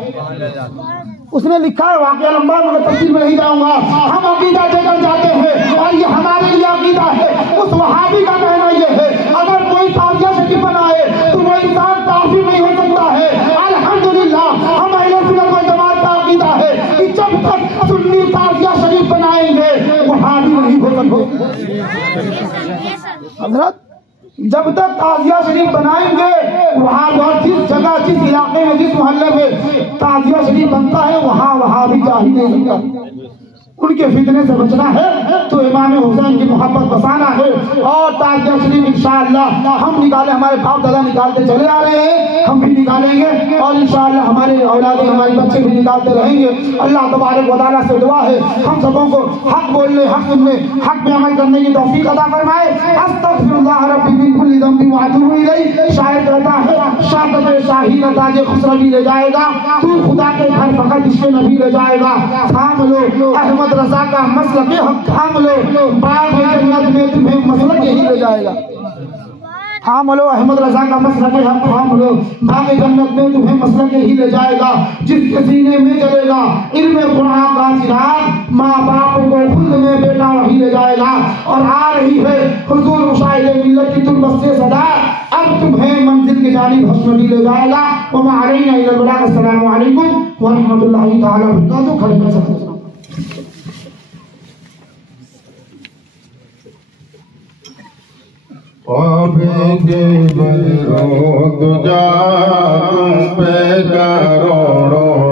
اس نے لکھا ہے واقعہ لمبا میں تفصیل میں نہیں جاؤں گا ہم عقیدہ دے کر جاتے ہیں اور یہ ہمارے لیے عقیدہ ہے اس وہابی کا کہنا یہ ہے اگر کوئی تعزیہ شریف بنائے تو وہ انسان کافر نہیں ہو سکتا ہے الحمدللہ ہم اہل سنت والجماعت کا عقیدہ ہے کہ جب تک سنی تعزیہ شریف بنائیں گے وہابی نہیں ہو سکتے حضرت جب تک تعزیہ شریف بنائیں گے وہاں جس جگہ جس علاقے میں جس محلے میں تعزیہ شریف بنتا ہے وہاں بھی جا ہی نہیں سکتا ان کے فتنے سے بچنا ہے تو امام حسین کی محبت بسانا ہے اور تعزیہ شریف انشاءاللہ ہم نکالیں ہمارے باپ دادا نکالتے چلے آ رہے ہیں ہم بھی نکالیں گے اور انشاءاللہ ہمارے اولادیں ہمارے بچے بھی نکالتے رہیں گے اللہ تبارک و تعالیٰ سے دعا ہے ہم سبوں کو حق بولنے حق سننے حق میں عمل کرنے کی توفیق عطا فرمائے استغفر اللہ ربی من کل ذنب واتوب الیہ شاعر کہتا ہے شاکت شاہی نہ تاج خسروی لے جائے گا تو خدا کے گھر فقط عشق نبی لے جائے گا تھام لو احمد رضا کا مسلک حق تھام لو باغ جنت میں تمہیں مسلک یہی لے جائے گا تھام لو احمد رضا کا مسلک حق تھام لو باغ جنت میں تمہیں مسلک یہی لے جائے گا جس کے سینے میں جلے گا علم قرآن کا چراغ ماں باپ کو خود میں بیٹا وہی لے جائے گا اور آ رہی ہے حضور مشاہد ملت کی تربت سے صدا اب تمہیں منزل کی جانب حسن بھی لے جائے گا وما علینا الا البلاغ السلام علیکم ورحمۃ اللہ تعالی وبرکاتہ کھڑے کر سکتے خواب کے بدرو دجا تم پہ کروڑوں